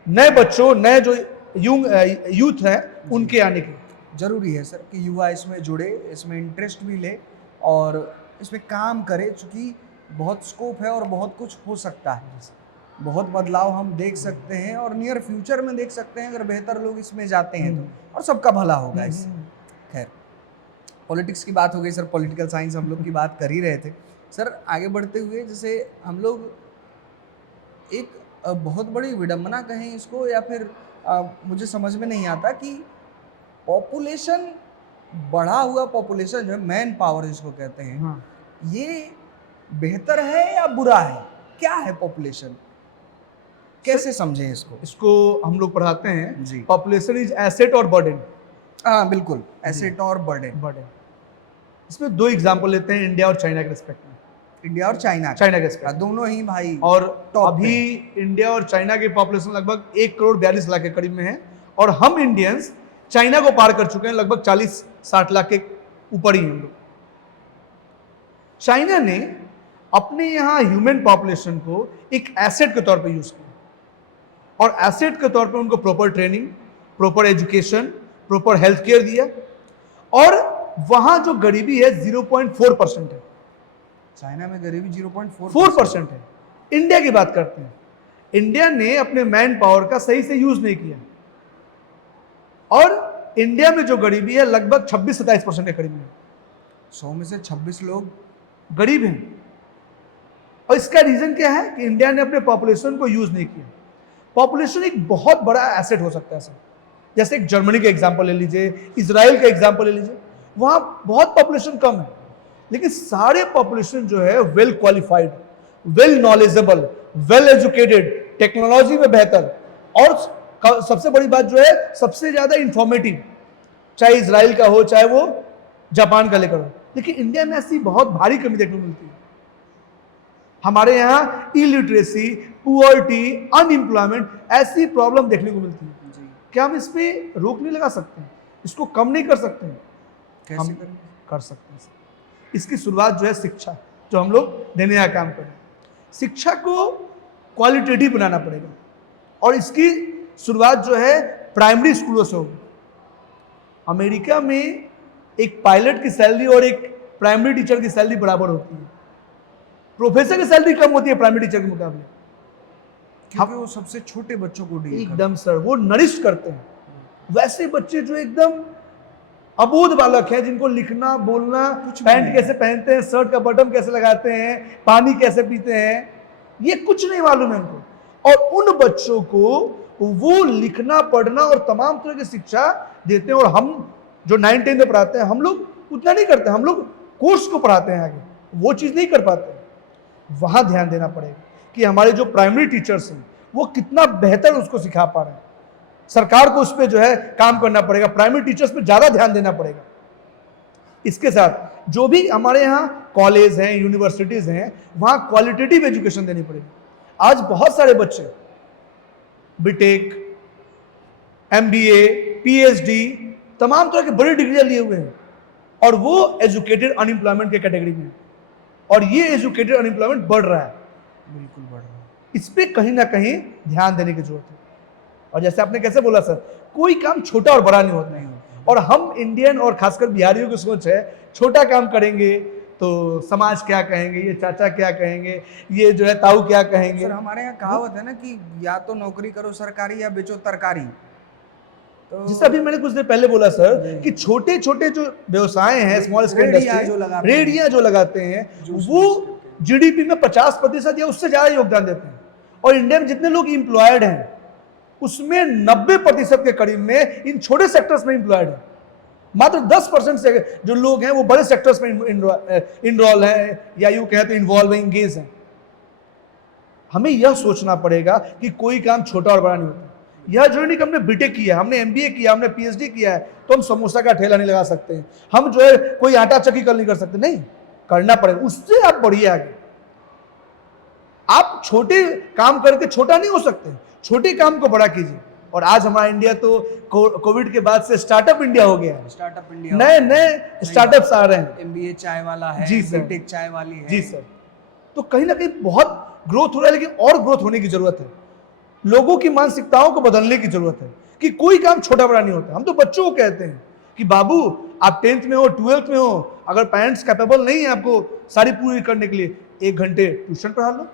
नए बच्चों, नए जो यूथ है, उनके आने की जरूरी है सर कि युवा इसमें जुड़े, इसमें इंटरेस्ट भी ले और इसमें काम करे, चूँकि बहुत स्कोप है और बहुत कुछ हो सकता है। बहुत बदलाव हम देख सकते हैं और नियर फ्यूचर में देख सकते हैं अगर बेहतर लोग इसमें जाते हैं तो, और सबका भला होगा इससे। खैर, पॉलिटिक्स की बात हो गई सर, पॉलिटिकल साइंस हम लोग की बात कर ही रहे थे सर। आगे बढ़ते हुए जैसे हम लोग एक बहुत बड़ी विडंबना कहें इसको या फिर मुझे समझ में नहीं आता कि पॉपुलेशन, बढ़ा हुआ पॉपुलेशन जो है, मैन पावर जिसको कहते हैं, हाँ। ये बेहतर है या बुरा है? क्या है पॉपुलेशन, कैसे समझें इसको? इसको हम लोग पढ़ाते हैं जी। पॉपुलेशन इज एसेट और बर्डन। हाँ बिल्कुल, एसेट और बर्डन। इसमें दो एग्जांपल लेते हैं इंडिया और चाइना के रिस्पेक्ट में। इंडिया और चाइना के रिस्पेक्ट, दोनों ही भाई। और top अभी इंडिया और चाइना की पॉपुलेशन लगभग 1,42,00,000 के करीब में है और हम इंडियंस चाइना को पार कर चुके हैं, लगभग 40-60 लाख के ऊपर ही हम लोग। चाइना ने अपने यहां ह्यूमन पॉपुलेशन को एक एसेट के तौर पे यूज किया और एसेट के तौर पे उनको proper training, proper education, proper health care दिया और वहां जो गरीबी है 0.4% है। चाइना में गरीबी 0.4% है। इंडिया की बात करते हैं, इंडिया ने अपने मैन पावर का सही से यूज नहीं किया और इंडिया में जो गरीबी है लगभग 26-27% के करीब में। 100 में से 26 लोग गरीब हैं और इसका रीजन क्या है कि इंडिया ने अपने पॉपुलेशन को यूज नहीं किया। पॉपुलेशन एक बहुत बड़ा एसेट हो सकता है सर। जैसे एक जर्मनी का एग्जांपल ले लीजिए, इजराइल का एग्जांपल ले लीजिए, वहां बहुत पॉपुलेशन कम है लेकिन सारे पॉपुलेशन जो है well qualified, well knowledgeable, well educated, technology में बेहतर और सबसे बड़ी बात जो है सबसे ज्यादा इंफॉर्मेटिव, चाहे इजराइल का हो चाहे वो जापान का लेकर हो। लेकिन इंडिया में ऐसी बहुत भारी कमी देखने को मिलती है। हमारे यहाँ इलिटरेसी, पुअर्टी, अनएम्प्लॉयमेंट, ऐसी प्रॉब्लम देखने को मिलती है। क्या हम इस पे रोक नहीं लगा सकते हैं? इसको कम नहीं कर सकते हैं? कैसे हम करें? कर सकते हैं। इसकी शुरुआत जो है शिक्षा, जो हम लोग देने का काम करें। शिक्षा को क्वालिटेटिव बनाना पड़ेगा और इसकी शुरुआत जो है प्राइमरी स्कूलों से होगी। अमेरिका में एक पायलट की सैलरी और एक प्राइमरी टीचर की सैलरी बराबर होती है। प्रोफेसर की सैलरी कम होती है प्राइमरी टीचर के मुकाबले, क्योंकि वो सबसे छोटे बच्चों को डील एकदम सर, वो नरिश करते हैं। वैसे बच्चे जो एकदम अबोध बालक हैं, जिनको लिखना, बोलना, पैंट कैसे पहनते हैं, शर्ट का बटन कैसे लगाते हैं, पानी कैसे पीते हैं, ये कुछ नहीं मालूम है उनको। और उन बच्चों को वो लिखना, पढ़ना और तमाम तरह की शिक्षा देते हैं। और हम जो 9-10 में पढ़ाते हैं, हम लोग उतना नहीं करते, हम लोग कोर्स को पढ़ाते हैं आगे, वो चीज़ नहीं कर पाते। वहाँ ध्यान देना पड़ेगा कि हमारे जो प्राइमरी टीचर्स हैं वो कितना बेहतर उसको सिखा पा रहे हैं। सरकार को उस पर जो है काम करना पड़ेगा, प्राइमरी टीचर्स पे ज़्यादा ध्यान देना पड़ेगा। इसके साथ जो भी हमारे यहाँ कॉलेज हैं, यूनिवर्सिटीज़ हैं, वहाँ क्वालिटेटिव एजुकेशन देनी पड़ेगी। आज बहुत सारे बच्चे बीटेक, MBA, PhD, तमाम तरह की बड़ी डिग्रियाँ लिए हुए हैं और वो एजुकेटेड अनएम्प्लॉयमेंट के कैटेगरी में है और ये एजुकेटेड अनएम्प्लॉयमेंट बढ़ रहा है। बिल्कुल बढ़ रहा है। इस पे कहीं ना कहीं ध्यान देने की जरूरत है। और जैसे आपने कैसे बोला सर, कोई काम छोटा और बड़ा नहीं होता है और हम इंडियन और खासकर बिहारियों की सोच है, छोटा काम करेंगे तो समाज क्या कहेंगे, ये चाचा क्या कहेंगे, ये जो है ताऊ क्या कहेंगे। सर हमारे यहाँ कहावत है ना कि या तो नौकरी करो सरकारी या बेचो तरकारी। तो जैसे अभी मैंने कुछ देर पहले बोला सर कि छोटे छोटे जो व्यवसाय हैं, स्मॉल स्केल इंडस्ट्री, रेडियां जो लगाते हैं, वो GDP में 50% या उससे ज्यादा योगदान देते हैं। और इंडिया में जितने लोग एम्प्लॉयड हैं उसमें 90% के करीब में इन छोटे सेक्टर्स में एम्प्लॉयड है। मात्र 10% से जो लोग हैं वो बड़े सेक्टर्स में इनरोल है या यूं कहें तो इन्वॉल्व है, इंगेज है। हमें यह सोचना पड़ेगा कि कोई काम छोटा और बड़ा नहीं होता। यह जरूरी नहीं कि हमने बीटेक किया, हमने एमबीए किया, हमने पीएचडी किया है तो हम समोसा का ठेला नहीं लगा सकते हैं, हम जो है कोई आटा चक्की कल नहीं कर सकते, नहीं, करना पड़ेगा, उससे आप बढ़िए आगे। आप छोटे काम करके छोटा नहीं हो सकते, छोटे काम को बड़ा कीजिए। और आज हमारा इंडिया तो कोविड के बाद से स्टार्टअप इंडिया हो गया है, स्टार्टअप इंडिया, नए नए स्टार्टअप्स आ रहे हैं। एमबीए चाय वाला है, जी सर, बीटेक चाय वाली है। जी सर। तो कहीं ना कहीं बहुत ग्रोथ हो रहा है, लेकिन और ग्रोथ होने की जरूरत है। लोगों की मानसिकताओं को बदलने की जरूरत है कि कोई काम छोटा बड़ा नहीं होता। हम तो बच्चों को कहते हैं कि बाबू आप 10th में हो, 12th में हो, अगर पेरेंट्स कैपेबल नहीं है आपको सारी पूरी करने के लिए, 1 घंटे ट्यूशन पढ़ा लो,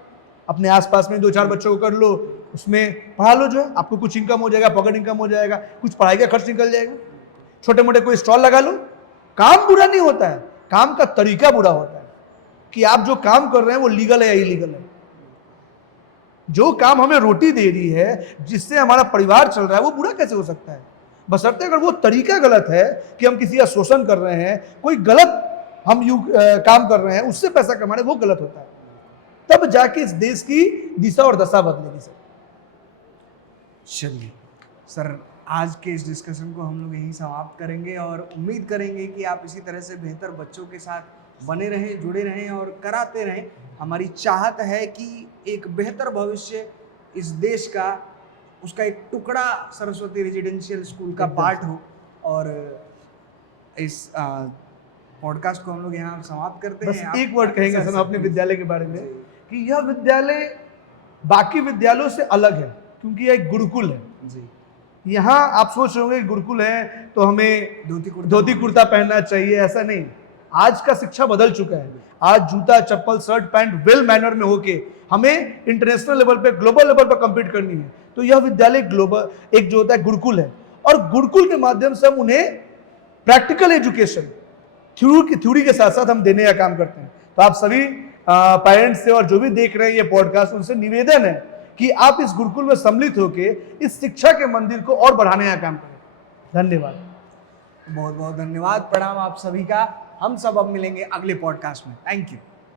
अपने आसपास में 2-4 बच्चों को कर लो, उसमें पढ़ा लो, जो है आपको कुछ इनकम हो जाएगा, पॉकेट इनकम हो जाएगा, कुछ पढ़ाई का खर्च निकल जाएगा। छोटे मोटे कोई स्टॉल लगा लो। काम बुरा नहीं होता है, काम का तरीका बुरा होता है कि आप जो काम कर रहे हैं वो लीगल है या इलीगल है। जो काम हमें रोटी दे रही है, जिससे हमारा परिवार चल रहा है, वो बुरा कैसे हो सकता है? बशर्ते अगर वो तरीका गलत है कि हम किसी का शोषण कर रहे हैं, कोई गलत हम काम कर रहे हैं, उससे पैसा कमा रहे हैं, वो गलत होता है। तब जाके इस देश की दिशा और दशा बदलेगी सर। चलिए सर, आज के इस डिस्कशन को हम लोग यहीं समाप्त करेंगे और उम्मीद करेंगे कि आप इसी तरह से बेहतर बच्चों के साथ बने रहें, जुड़े रहें और कराते रहें। हमारी चाहत है कि एक बेहतर भविष्य इस देश का, उसका एक टुकड़ा सरस्वती रेजिडेंशियल स्कूल का पार्ट हो। और इस पॉडकास्ट को हम लोग यहाँ समाप्त करते बस हैं। एक वर्ड कहेंगे सर अपने विद्यालय के बारे में कि यह विद्यालय बाकी विद्यालयों से अलग है क्योंकि यह एक गुरुकुल है जी। यहाँ आप सोच रहे होंगे गुरुकुल है तो हमें धोती कुर्ता पहनना चाहिए, ऐसा नहीं। आज का शिक्षा बदल चुका है। आज जूता चप्पल शर्ट पैंट वेल मैनर में होके हमें इंटरनेशनल लेवल पे, ग्लोबल लेवल पे कम्पीट करनी है। तो यह विद्यालय ग्लोबल एक जो होता है गुरुकुल है, और गुरुकुल के माध्यम से हम उन्हें प्रैक्टिकल एजुकेशन थ्योरी के साथ साथ हम देने का काम करते हैं। तो आप सभी पेरेंट्स से और जो भी देख रहे हैं ये पॉडकास्ट, उनसे निवेदन है कि आप इस गुरुकुल में सम्मिलित होकर इस शिक्षा के मंदिर को और बढ़ाने का काम करें। धन्यवाद, बहुत बहुत धन्यवाद, प्रणाम आप सभी का। हम सब अब मिलेंगे अगले पॉडकास्ट में। Thank you.